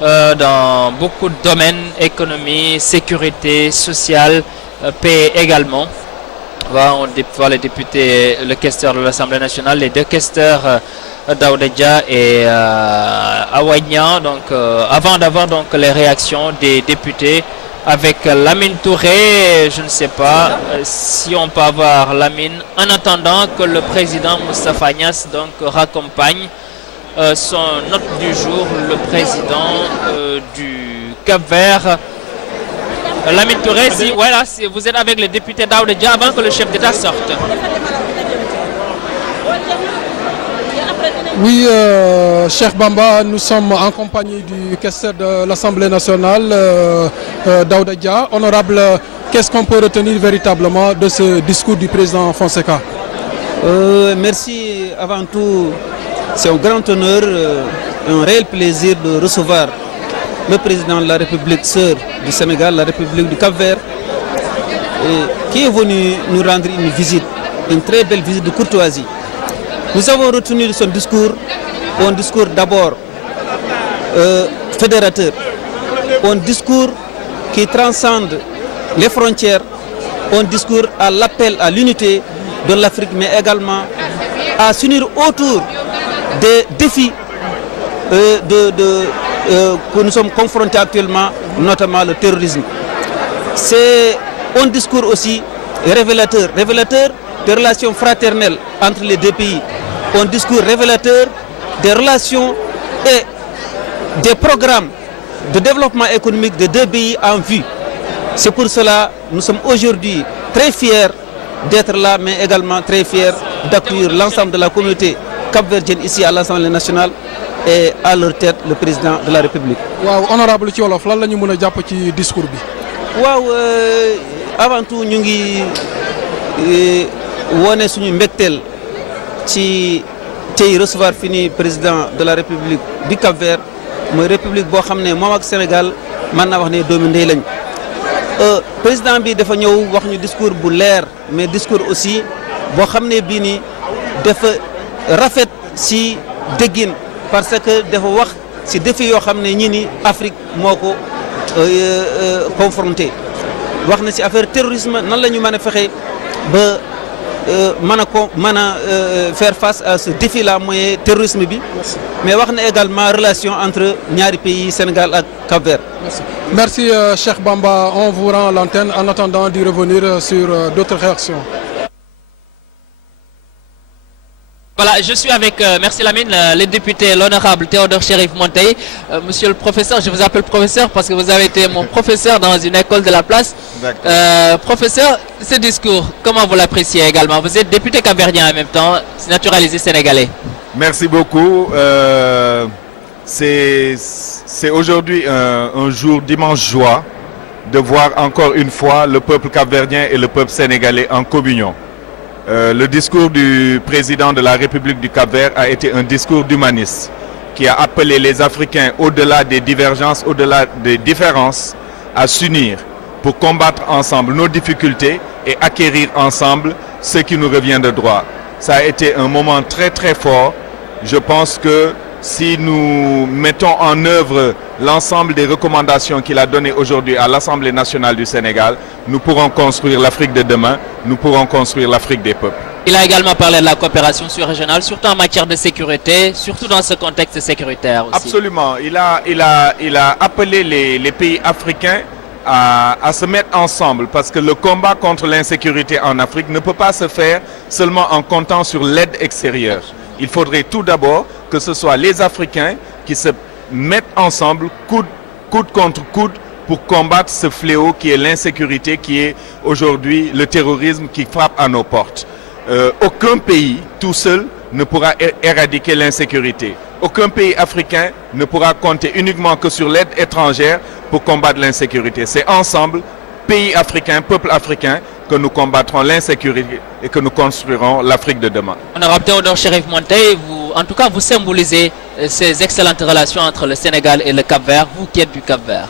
dans beaucoup de domaines, économie, sécurité, sociale, paix également. Voilà, on voit les députés, le questeur de l'Assemblée nationale, les deux questeurs, Daouda Dia et Awagnan, donc avant d'avoir donc les réactions des députés avec Lamine Touré, je ne sais pas si on peut avoir Lamine en attendant que le président Moustapha Niasse donc raccompagne son hôte du jour, le président du Cap-Vert. Lamine Touré, si vous êtes avec le député Daouda Dia avant que le chef d'État sorte. Oui, Cheikh Bamba, nous sommes en compagnie du questeur de l'Assemblée nationale, Daouda Dia. Honorable, qu'est-ce qu'on peut retenir véritablement de ce discours du président Fonseca? Merci. Avant tout, c'est un grand honneur, un réel plaisir de recevoir le président de la République sœur du Sénégal, la République du Cap-Vert, qui est venu nous rendre une visite, une très belle visite de courtoisie. Nous avons retenu de son discours un discours d'abord fédérateur, un discours qui transcende les frontières, un discours à l'appel à l'unité de l'Afrique, mais également à s'unir autour des défis que nous sommes confrontés actuellement, notamment le terrorisme. C'est un discours aussi révélateur des relations fraternelles entre les deux pays, un discours révélateur des relations et des programmes de développement économique des deux pays en vue. C'est pour cela que nous sommes aujourd'hui très fiers d'être là, mais également très fiers d'accueillir l'ensemble de la communauté capverdienne ici à l'Assemblée nationale et à leur tête le président de la République. Waaw, honorable ci wolof lan la ñu mën a jàpp ci discours bi. Waaw, avant tout ñu ngi wone suñu mbégteel ci tey recevoir fini président de la République du Cap-Vert, mooy république boo xam ne moom ak Sénégal mën naa wax ne doomi ndey lañ. Président bi dafa ñëw wax ñu discours bu leer, mais discours aussi boo xam ne bii nii dafa rafet si déggin, parce que dafa wax si défi yoo xam ne ñii ni Afrique moo ko confronté. wax na si affaire terrorisme, nan la ñu mën a fexe ba mën a faire face à ce défi là mooy terrorisme bi, mais wax na également relation entre ñaari pays Sénégal ak Cap-Vert. Merci Cheikh Bamba, on vous rend l'antenne en attendant de revenir sur d'autres réactions. Voilà, je suis avec, merci Lamine, le député, l'honorable Théodore Chérif Monteil. Monsieur le professeur, je vous appelle professeur parce que vous avez été mon professeur dans une école de la place. Professeur, ce discours, comment vous l'appréciez également? Vous êtes député capverdien en même temps, naturalisé sénégalais. Merci beaucoup. C'est aujourd'hui un jour d'immense joie de voir encore une fois le peuple capverdien et le peuple sénégalais en communion. Le discours du président de la République du Cap-Vert a été un discours d'humanisme qui a appelé les Africains, au-delà des divergences, au-delà des différences, à s'unir pour combattre ensemble nos difficultés et acquérir ensemble ce qui nous revient de droit. Ça a été un moment très très fort. Je pense que si nous mettons en œuvre l'ensemble des recommandations qu'il a données aujourd'hui à l'Assemblée nationale du Sénégal, nous pourrons construire l'Afrique de demain, nous pourrons construire l'Afrique des peuples. Il a également parlé de la coopération sur-régionale, surtout en matière de sécurité, surtout dans ce contexte sécuritaire aussi. Absolument. Il a appelé les pays africains à se mettre ensemble, parce que le combat contre l'insécurité en Afrique ne peut pas se faire seulement en comptant sur l'aide extérieure. Il faudrait tout d'abord que ce soit les Africains qui se mettent ensemble, coude contre coude, pour combattre ce fléau qui est l'insécurité, qui est aujourd'hui le terrorisme qui frappe à nos portes. Aucun pays tout seul ne pourra éradiquer l'insécurité. Aucun pays africain ne pourra compter uniquement que sur l'aide étrangère pour combattre l'insécurité. C'est ensemble, pays africains, peuples africains, que nous combattrons l'insécurité et que nous construirons l'Afrique de demain. Honorable Théodore Chérif Monteil, en tout cas, vous symbolisez ces excellentes relations entre le Sénégal et le Cap-Vert, vous qui êtes du Cap-Vert.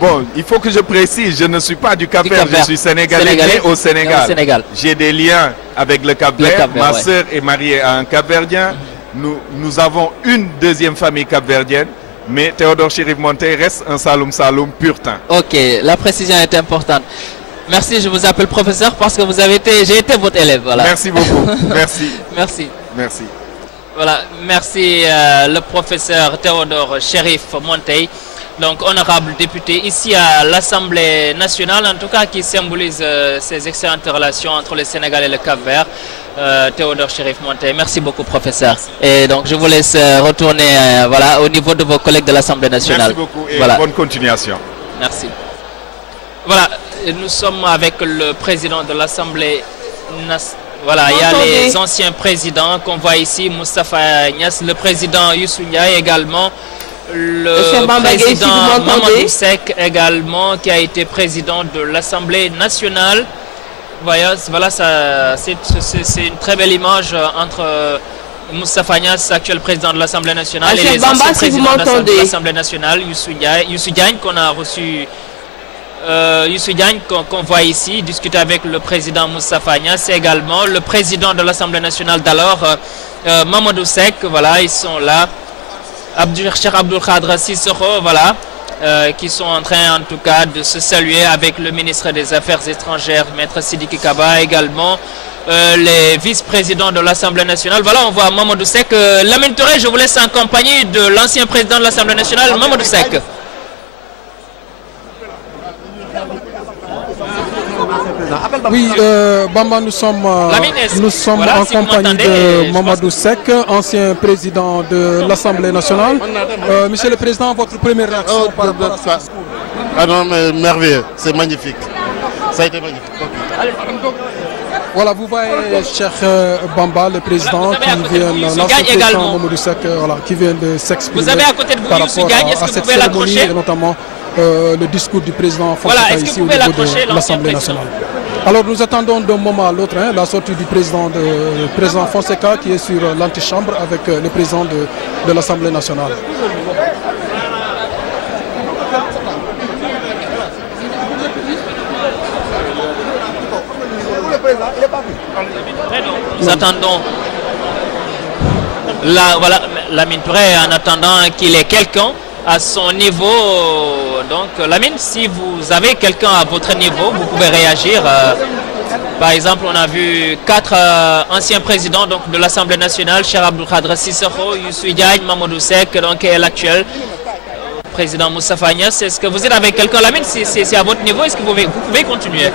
Bon, il faut que je précise, je ne suis pas du Cap-Vert, je suis sénégalais né au Sénégal. J'ai des liens avec le Cap-Vert, ma sœur est mariée à un Cap-Verdien, nous avons une deuxième famille capverdienne, mais Théodore Chérif Monteil reste un Saloum pur teint. Ok, la précision est importante. Merci, je vous appelle professeur parce que j'ai été votre élève. Voilà. Merci beaucoup, merci. Merci. Merci. Voilà, merci le professeur Théodore Chérif Monteil, donc honorable député ici à l'Assemblée nationale, en tout cas qui symbolise ces excellentes relations entre le Sénégal et le Cap-Vert. Théodore Chérif Monteil, merci beaucoup professeur. Et donc je vous laisse retourner au niveau de vos collègues de l'Assemblée nationale. Merci beaucoup et bonne continuation. Merci. Voilà, nous sommes avec le président de l'Assemblée nationale. Voilà, il y a les anciens présidents qu'on voit ici, Moustapha Niasse, le président Youssou Ndiaye également, le président Mamadou Seck également, qui a été président de l'Assemblée nationale. Voilà, c'est une très belle image entre Moustapha Niasse, actuel président de l'Assemblée nationale, et les anciens présidents de l'Assemblée nationale, Youssou Diagne, qu'on a reçu. Youssou Diagne qu'on voit ici discuter avec le président Moustapha Niasse, c'est également le président de l'Assemblée nationale d'alors, Mamadou Seck, voilà, ils sont là, Cheikh Abdoul Khadra Sissoko, voilà, qui sont en train en tout cas de se saluer avec le ministre des Affaires étrangères, Maître Sidiki Kaba, également les vice-présidents de l'Assemblée nationale. Voilà, on voit Mamadou Seck. Lamine Touré, je vous laisse en compagnie de l'ancien président de l'Assemblée nationale, Mamadou Seck. Oui, Bamba, nous sommes en compagnie de Mamadou Seck, ancien président de l'Assemblée nationale. Monsieur le Président, votre première réaction par rapport à ce discours? Ah non, mais merveilleux, c'est magnifique. Ça a été magnifique. Voilà, vous voyez, cher Bamba, le président qui vient, l'ancien président Mamadou Seck, qui vient de s'exprimer par rapport à cette cérémonie et notamment le discours du président Fonseca ici au niveau de l'Assemblée nationale. Alors nous attendons d'un moment à l'autre la sortie du président Fonseca qui est sur l'antichambre avec le président de l'Assemblée nationale. Nous attendons Lamine Touré en attendant qu'il ait quelqu'un à son niveau. Donc Lamine, si vous avez quelqu'un à votre niveau, vous pouvez réagir. Par exemple, on a vu 4 anciens présidents donc, de l'Assemblée nationale, Cheikh Abdoul Khadra Sissoko, Youssou Diagne, Mamadou Seck, donc et l'actuel président Moustapha Niasse. Est-ce que vous êtes avec quelqu'un, Lamine? Si c'est à votre niveau, est-ce que vous pouvez continuer?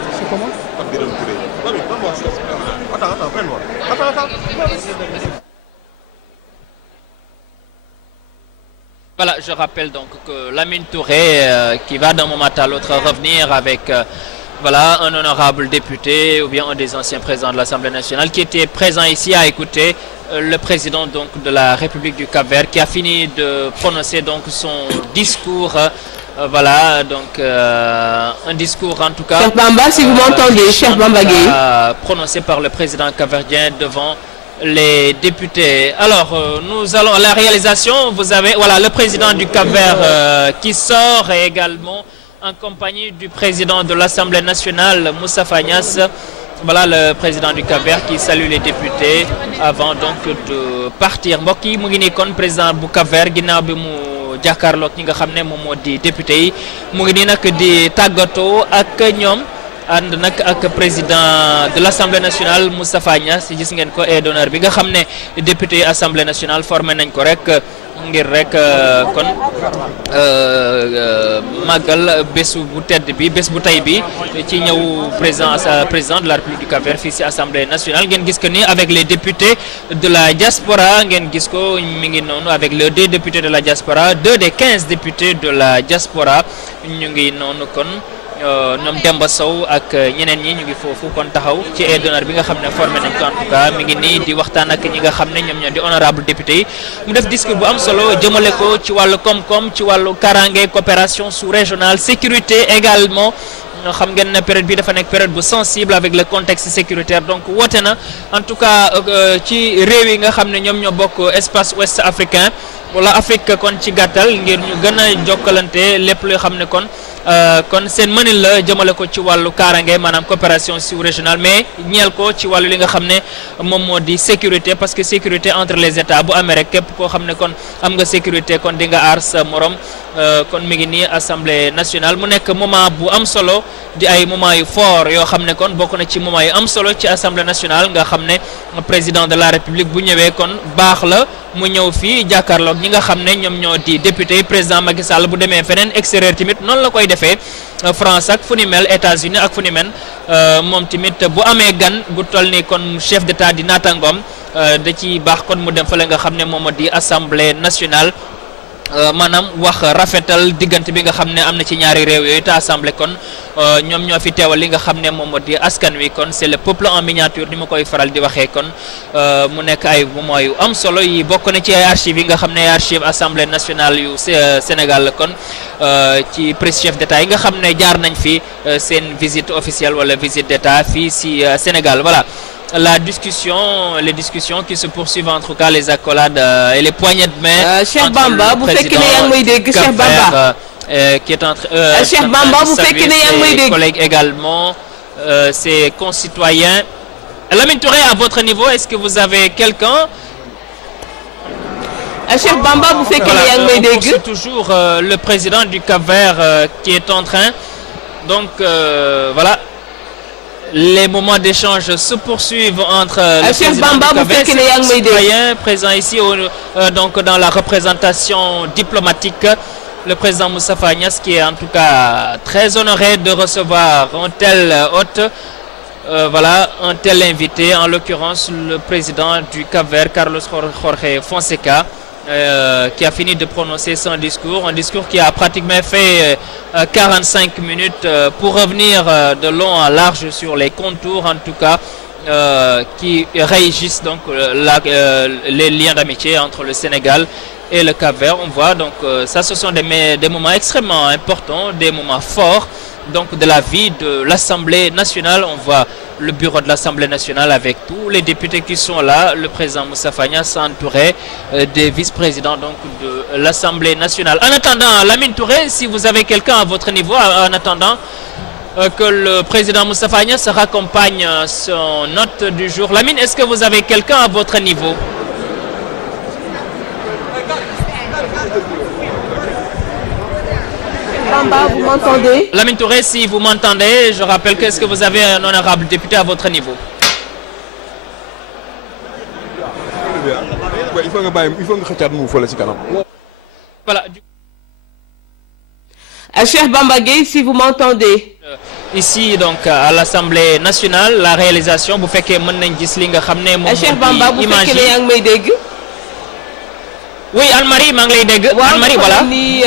Voilà, je rappelle donc que Lamine Touré, qui va d'un moment à l'autre revenir avec un honorable député ou bien un des anciens présidents de l'Assemblée nationale qui était présent ici à écouter le président donc, de la République du Cap-Vert qui a fini de prononcer donc, son discours. Un discours en tout cas. Cheikh Bamba, si vous m'entendez, Cheikh Bamba Gueye. Prononcé par le président capverdien devant les députés. Alors, nous allons à la réalisation. Vous avez le président du Cap-Vert qui sort et également en compagnie du président de l'Assemblée nationale, Moustapha Niasse. Voilà le président du Cap-Vert qui salue les députés avant donc de partir. Mbokk yi mu ngi nii kon président bu Cap-Vert ginnaaw bi mu jàkkaarloog ñi nga xam ne moom moo di député yi mu ngi nii nag di tàggatoo ak ñoom ànd nag ak président de l'Assemblée nationale Moustapha Niasse gis ngeen ko et d'honneur bi nga xam ne député Assemblée nationale formé nañ ko rek ngir rek kon màggal bésu bu tedd bi bés bu tey bi ci ñëw président de la République du Cap-Vert fii ci Assemblée nationale ngeen gis que ni avec les députés de la diaspora ngeen gis ko mi ngi noonu avec les 2 députés de la diaspora 2 des 15 députés de la diaspora ñu ngi noonu kon ñoom Demba Sow ak ñeneen ñi ñu ngi foofu kon taxaw ci aide d'honneur bi nga xam ne formé nañ ko en tout cas mi ngi nii di waxtaan ak ñi nga xam ne ñoom ñoo di honorable député yi mu def discours bu am solo jëmale ko ci wàllu koom-koom ci wàllu karange coopération sous-régionale sécurité également xam ngeen ne période bi dafa nekk période bu sensible avec le contexte sécuritaire donc woote na en tout cas ci réew yi nga xam ne ñoom ñoo bokk espace ouest africain wala Afrique kon ci gàttal ngir ñu gën a jokkalante lépp loo xam ne kon seen mënil la jëmale ko ci wàllu kaarange maanaam coopération sous-régionale mais ñeel ko ci wàllu li nga xam ne moom moo di sécurité parce que sécurité entre les états bu amee rek képp koo xam ne kon am nga sécurité kon di nga aar sa morom kon mi ngi nii assemblée nationale mu nekk moment bu am solo di ay moment yu fort yoo xam ne kon bokk na ci moment yu am solo ci assemblée nationale nga xam ne président de la république bu ñëwee kon baax la mu ñëw fii jàkkaarloog ñi nga xam ne ñoom ñoo di député président Macky Sall bu demee feneen extérieur tamit noonu la koy defee France ak fu ni mel États-Unis ak fu ni mel moom tamit bu amee gan gu toll ni kon chef d'état di naataangoom da ci baax kon mu dem fële nga xam ne moom moo di assemblée nationale maanaam wax rafetal diggante bi nga xam ne am na ci ñaari réew yooyu te assemblée kon ñoom ñoo fi teewal li nga xam ne moom moo di askan wi kon c'est le peuple en miniature ni ma koy faral di waxee kon mu nekk ay moment yu am solo yi bokk na ci ay archives yi nga xam ne ay archives assemblée nationale yu Sénégal kon ci chef d'état yi nga xam ne jaar nañ fi seen visite officielle wala visite d'état fii si Sénégal voilà. Les discussions qui se poursuivent en tout cas les accolades et les poignées de main Cheikh Bamba bu fekkee ne yaa ngi may dégg Cheikh Bamba qui est entre Cheikh Bamba bu fekkee ne yaa ngi may dégg collègues également ses concitoyens. Lamine Touré, à votre niveau, est-ce que vous avez quelqu'un? Cheikh Bamba bu fekkee ne yaa ngi may dégg. C'est toujours le président du Cap-Vert qui est en train donc voilà. Les moments d'échange se poursuivent entre le président du Cap-Vert, citoyen présent ici donc dans la représentation diplomatique, le président Moustapha Niasse qui est en tout cas très honoré de recevoir un tel hôte, voilà, un tel invité, en l'occurrence le président du Cap-Vert, Carlos Jorge Fonseca, qui a fini de prononcer son discours, un discours qui a pratiquement fait 45 minutes pour revenir de long en large sur les contours, en tout cas, qui régissent donc les liens d'amitié entre le Sénégal et le Cap-Vert. On voit donc ça, ce sont des moments extrêmement importants, des moments forts donc de la vie de l'Assemblée nationale. On voit le bureau de l'Assemblée nationale avec tous les députés qui sont là, le président Moustapha Niasse entouré des vice-présidents donc de l'Assemblée nationale. En attendant, Lamine Touré, si vous avez quelqu'un à votre niveau, en attendant que le président Moustapha Niasse raccompagne son hôte du jour. Lamine, est-ce que vous avez quelqu'un à votre niveau? Bamba, vous m'entendez? Lamine Touré, si vous m'entendez, je rappelle que est-ce que vous avez un honorable député à votre niveau? Voilà. Cheikh Bamba Gueye, si vous m'entendez. Ici donc à l'Assemblée nationale, la réalisation bu fekkee mën nañ gis li nga xam ne moom Cheikh Bamba bu fekkee ne yaa ngi may dégg. Oui, Anne-Marie maa ngi lay dégg. Anne-Marie voilà ni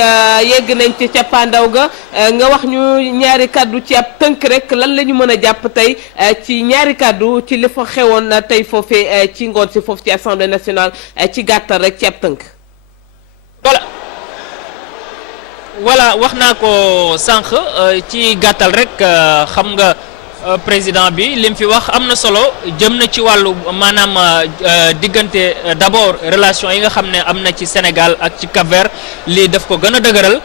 yegg nañ ci cappaandaw ga nga wax ñu ñaari kaddu ci ab tënk rek lan la ñu mën a jàpp tey ci ñaari kaddu ci li fa xewoon tey foofee ci ngoon si foofu ci Assemblée nationale ci gàttal rek ci ab tënk. Voilà wax naa ko sànq ci gàttal rek xam nga président bi lim fi wax am na solo jëm na ci wàllu maanaam diggante d'abord relation yi nga xam ne am na ci Sénégal ak ci Cap-Vert lii daf ko gën a dëgëral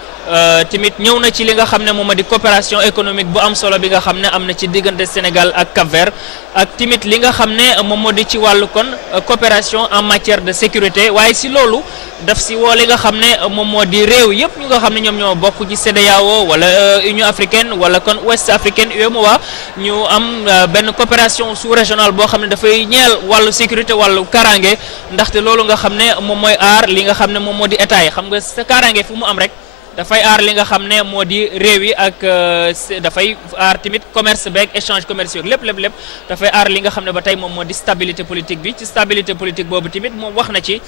tamit ñëw na ci li nga xam ne moom di coopération économique bu am solo bi nga xam ne am na ci diggante Sénégal ak Cap-Vert ak tamit li nga xam ne moom moo di ci wàllu kon coopération en matière de sécurité waaye si loolu daf si woo li nga xam ne moom moo di réew yëpp ñu nga xam ne ñoom ñoo bokk ci CEDEAO wala Union africaine wala kon Ouest africaine UEMOA ñu am benn coopération sous-régionale boo xam ne dafay ñeel wàllu sécurité wàllu kaaraange ndaxte loolu nga xam ne moom mooy aar li nga xam ne moom moo di état yi xam nga sa kaaraange fu mu am rek dafay aar li nga xam ne moo di réew yi ak dafay aar tamit commerce beeg échange commerciaux lépp dafay aar li nga xam ne ba tey moom moo di stabilité politique bi ci stabilité politique boobu tamit moom wax na ci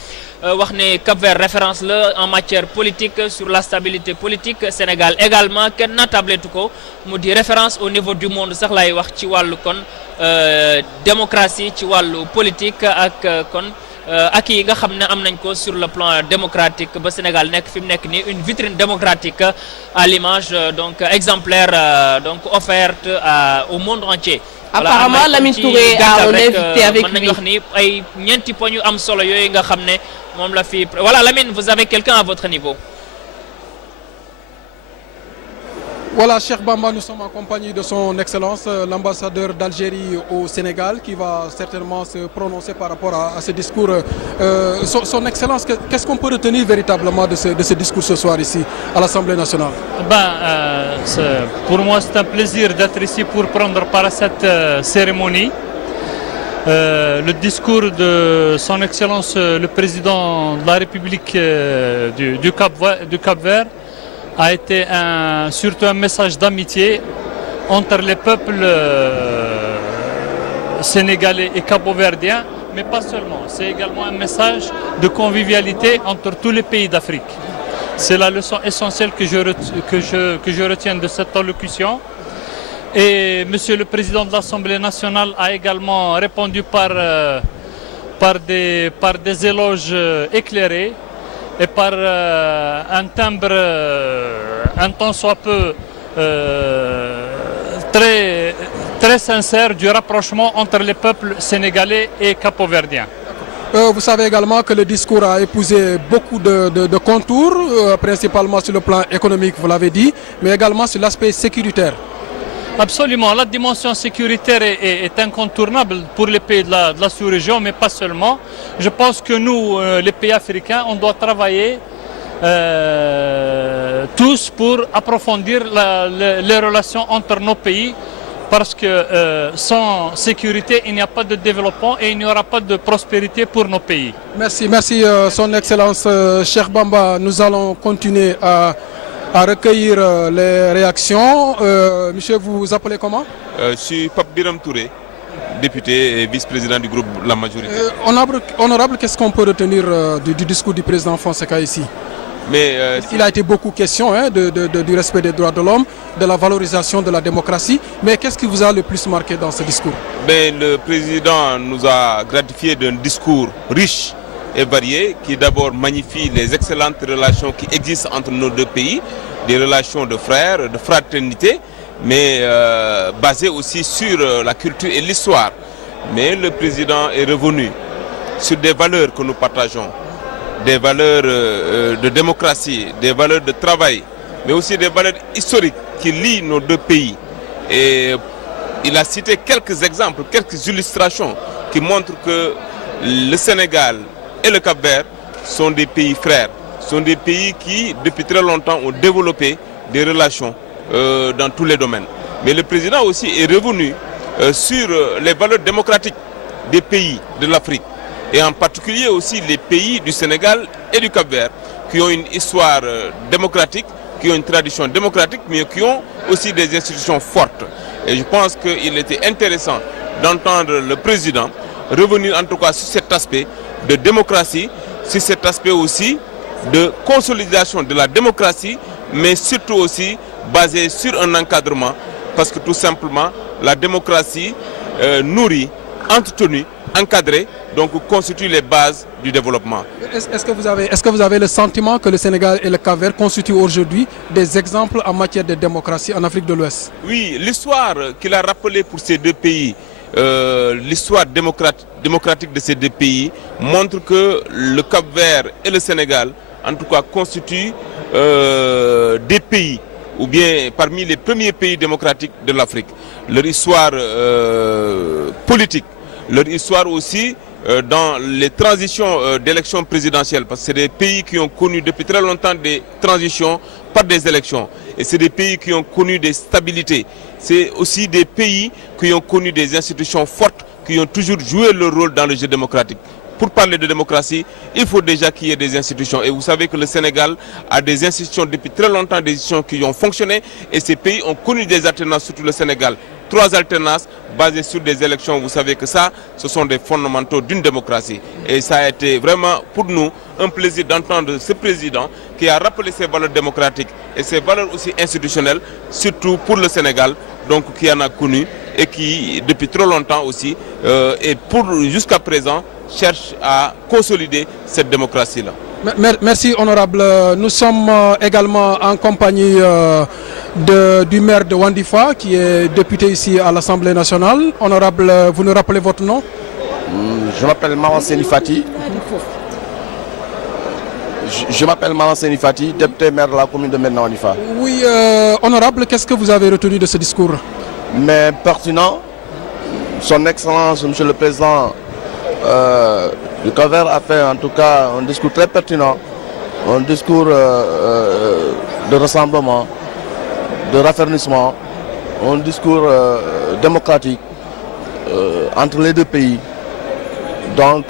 wax ne Cap-Vert référence la en matière politique sur la stabilité politique Sénégal également kenn natabletu ko mu di référence au niveau du monde sax lay wax ci wàllu kon démocratie ci wàllu politique ak kon ak yi nga xam ne am nañ ko sur le plan démocratique ba Sénégal nekk fi mu nekk nii une vitrine démocratique à l'image donc exemplaire donc offerte au monde entier. Apparemment Lamine Touré a un invité avec lui. mën nañu wax ni ay ñeenti poñ yu am solo yooyu nga xam ne moom la fi voilà Lamine vous avez quelqu'un à votre niveau. Voilà, Cheikh Bamba, nous sommes en compagnie de son Excellence, l'ambassadeur d'Algérie au Sénégal, qui va certainement se prononcer par rapport à ce discours. Son Excellence, qu'est-ce qu'on peut retenir véritablement de ce discours ce soir ici, à l'Assemblée nationale? Pour moi, c'est un plaisir d'être ici pour prendre part à cette cérémonie. Le discours de son Excellence, le président de la République du Cap-Vert, a été surtout un message d'amitié entre les peuples sénégalais et capo-verdiens, mais pas seulement. C'est également un message de convivialité entre tous les pays d'Afrique. C'est la leçon essentielle que je retiens de cette allocution. Et Monsieur le Président de l'Assemblée nationale a également répondu par des éloges éclairés et par un timbre, un ton soit peu très sincère du rapprochement entre les peuples sénégalais et capo-verdiens. Vous savez également que le discours a épousé beaucoup de contours, principalement sur le plan économique, vous l'avez dit, mais également sur l'aspect sécuritaire. Absolument, la dimension sécuritaire est incontournable pour les pays de la sous-région, mais pas seulement. Je pense que nous, les pays africains, on doit travailler tous pour approfondir les relations entre nos pays, parce que sans sécurité, il n'y a pas de développement et il n'y aura pas de prospérité pour nos pays. Merci, Son Excellence Cheikh Bamba. Nous allons continuer à recueillir les réactions. Monsieur, vous vous appelez comment? Je suis Pape Biram Touré, député et vice-président du groupe La Majorité. Honorable, qu'est-ce qu'on peut retenir du discours du président Fonseca ici? Il a été beaucoup question du respect des droits de l'homme, de la valorisation de la démocratie. Mais qu'est-ce qui vous a le plus marqué dans ce discours? Le président nous a gratifié d'un discours riche et varié, qui d'abord magnifie les excellentes relations qui existent entre nos deux pays, des relations de frères, de fraternité, mais basées aussi sur la culture et l'histoire. Mais le président est revenu sur des valeurs que nous partageons, des valeurs de démocratie, des valeurs de travail, mais aussi des valeurs historiques qui lient nos deux pays. Et il a cité quelques exemples, quelques illustrations qui montrent que le Sénégal et le Cap-Vert sont des pays frères, sont des pays qui, depuis très longtemps, ont développé des relations dans tous les domaines. Mais le président aussi est revenu sur les valeurs démocratiques des pays de l'Afrique, et en particulier aussi les pays du Sénégal et du Cap-Vert, qui ont une histoire démocratique, qui ont une tradition démocratique, mais qui ont aussi des institutions fortes. Et je pense qu'il était intéressant d'entendre le président revenir en tout cas sur cet aspect de démocratie, sur cet aspect aussi de consolidation de la démocratie, mais surtout aussi basé sur un encadrement, parce que tout simplement la démocratie nourrit entretenus, encadrés, donc constituent les bases du développement. Est-ce que vous avez le sentiment que le Sénégal et le Cap-Vert constituent aujourd'hui des exemples en matière de démocratie en Afrique de l'Ouest? Oui, l'histoire qu'il a rappelée pour ces deux pays, l'histoire démocratique de ces deux pays montre que le Cap-Vert et le Sénégal, en tout cas, constituent des pays, ou bien parmi les premiers pays démocratiques de l'Afrique. Leur histoire politique, leur histoire aussi dans les transitions d'élections présidentielles, parce que c'est des pays qui ont connu depuis très longtemps des transitions par des élections. Et c'est des pays qui ont connu des stabilités. C'est aussi des pays qui ont connu des institutions fortes, qui ont toujours joué leur rôle dans le jeu démocratique. Pour parler de démocratie, il faut déjà qu'il y ait des institutions. Et vous savez que le Sénégal a des institutions depuis très longtemps, des institutions qui ont fonctionné. Et ces pays ont connu des alternances, surtout le Sénégal. 3 alternances basées sur des élections. Vous savez que ça, ce sont des fondamentaux d'une démocratie. Et ça a été vraiment pour nous un plaisir d'entendre ce président qui a rappelé ses valeurs démocratiques et ses valeurs aussi institutionnelles, surtout pour le Sénégal, donc qui en a connu et qui, depuis trop longtemps aussi, et pour jusqu'à présent, cherche à consolider cette démocratie-là. Merci honorable. Nous sommes également en compagnie du maire de Wandifa qui est député ici à l'Assemblée nationale. Honorable, vous nous rappelez votre nom? Je m'appelle Maran Senifati. Je m'appelle Maran Senifati, député maire de la commune de Medina Wandifa. Oui, honorable, qu'est-ce que vous avez retenu de ce discours? Mais pertinent, son Excellence, Monsieur le Président du Cap-Vert a fait en tout cas un discours très pertinent, un discours de rassemblement, de raffermissement, un discours démocratique entre les deux pays. Donc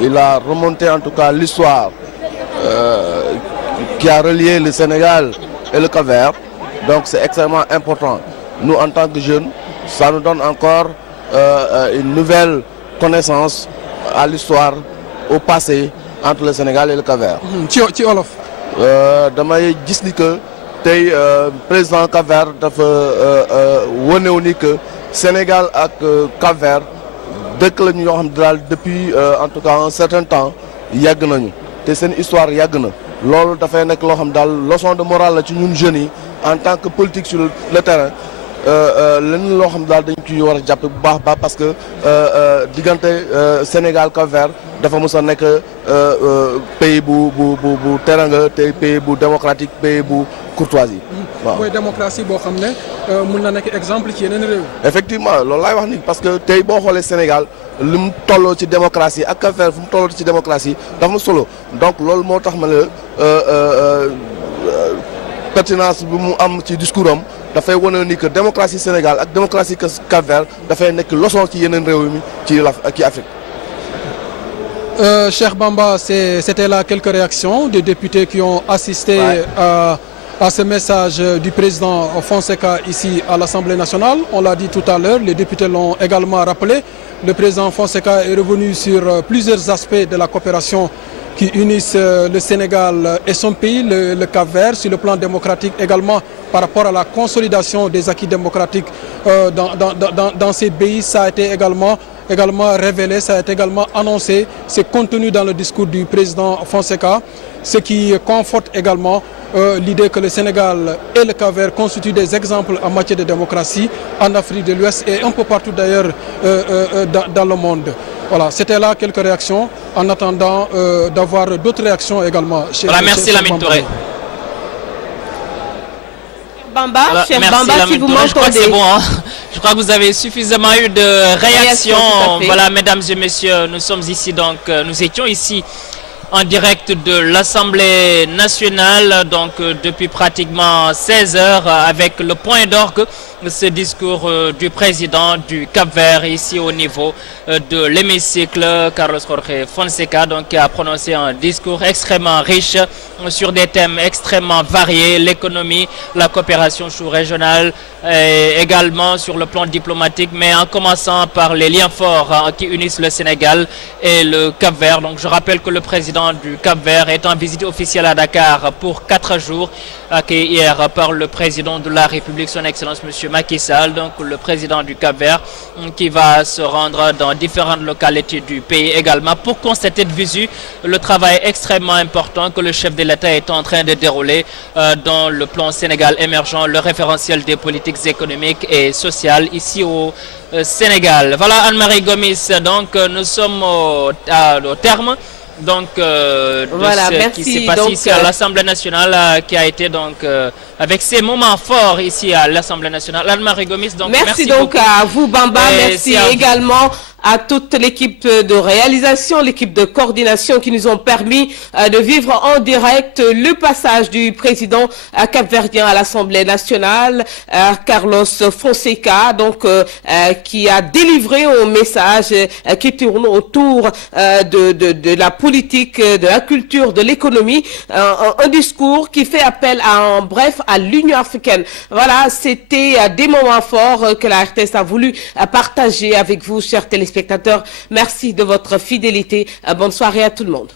il a remonté en tout cas l'histoire qui a relié le Sénégal et le Cap-Vert. Donc c'est extrêmement important. Nous en tant que jeunes, ça nous donne encore une nouvelle connaissance à l'histoire, au passé, entre le Sénégal et le Cap-Vert. ci olof. damay gis ni que tey président Cap-Vert dafa wonewu ni que Sénégal ak Cap-Vert dëkk la ñu yoo xam ne daal depuis en tout cas un certain temps yàgg nañu te seen histoire yàgg na loolu dafay nekk loo xam daal leçon de morale la ci ñun jeunes yi en tant que politique sur le terrain. lenn loo xam daal dañ ciy war a jàpp bu baax baax parce que diggante Sénégal Cap-Vert dafa mos a nekk pays bu teranga te pays bu démocratique pays bu courtoisie. waaw mooy démocratie boo xam ne mun na nekk exemple ci yeneen réew. effectivement loolu laay wax ni parce que tey boo xoolee Sénégal li mu tolloo ci démocratie ak Cap-Vert fu mu tolloo ci démocratie dafa solo donc loolu moo tax ma ne pertinence bi mu am ci discours am. dafay wane ni que démocratie Sénégal ak démocratie Cap-Vert dafay nekk leçon ci yeneen réew mi ci Afrique. Cheikh Bamba, c'était là quelques réactions des députés qui ont assisté à ce message du président Fonseca ici à l'Assemblée nationale. On l'a dit tout à l'heure, les députés l'ont également rappelé. Le président Fonseca est revenu sur plusieurs aspects de la coopération qui unissent le Sénégal et son pays, le Cap-Vert, sur le plan démocratique également par rapport à la consolidation des acquis démocratiques dans ces pays. Ça a été également révélé, ça a été également annoncé, c'est contenu dans le discours du président Fonseca, ce qui conforte également l'idée que le Sénégal et le Cap-Vert constituent des exemples en matière de démocratie en Afrique de l'Ouest et un peu partout d'ailleurs dans le monde. Voilà, c'était là quelques réactions en attendant d'avoir d'autres réactions également. Voilà, merci Lamine Touré. Bamba, Voilà, cher merci Bamba, si vous m'entendez. Je crois que c'est bon. Hein. Je crois que vous avez suffisamment eu de réactions. Voilà, mesdames et messieurs, nous sommes ici donc, nous étions ici en direct de l'Assemblée nationale, donc depuis pratiquement 16 heures, avec le point d'orgue de ce discours du président du Cap-Vert ici au niveau de l'hémicycle, Carlos Jorge Fonseca, donc qui a prononcé un discours extrêmement riche sur des thèmes extrêmement variés, l'économie, la coopération sous-régionale, et également sur le plan diplomatique, mais en commençant par les liens forts qui unissent le Sénégal et le Cap-Vert. Donc je rappelle que le président président du Cap-Vert est en visite officielle à Dakar pour 4 jours, accueilli hier par le président de la République, son Excellence M. Macky Sall, donc le président du Cap-Vert, qui va se rendre dans différentes localités du pays également pour constater de visu le travail extrêmement important que le chef de l'État est en train de dérouler dans le plan Sénégal émergent, le référentiel des politiques économiques et sociales ici au Sénégal. Voilà Anne-Marie Gomis, donc nous sommes au terme donc voilà, de ce qui s'est passé ici à l'Assemblée nationale, qui a été donc avec ces moments forts ici à l'Assemblée nationale. Anne-Marie Gomis, donc merci donc beaucoup. à vous Bamba, merci également à toute l'équipe de réalisation, l'équipe de coordination qui nous ont permis de vivre en direct le passage du président capverdien à l'Assemblée nationale, Carlos Fonseca, donc qui a délivré un message qui tourne autour de la politique, de la culture, de l'économie, un discours qui fait appel en bref à l'Union africaine. Voilà, c'était des moments forts que la RTS a voulu partager avec vous, chers téléspectateurs. Merci de votre fidélité. Bonne soirée à tout le monde.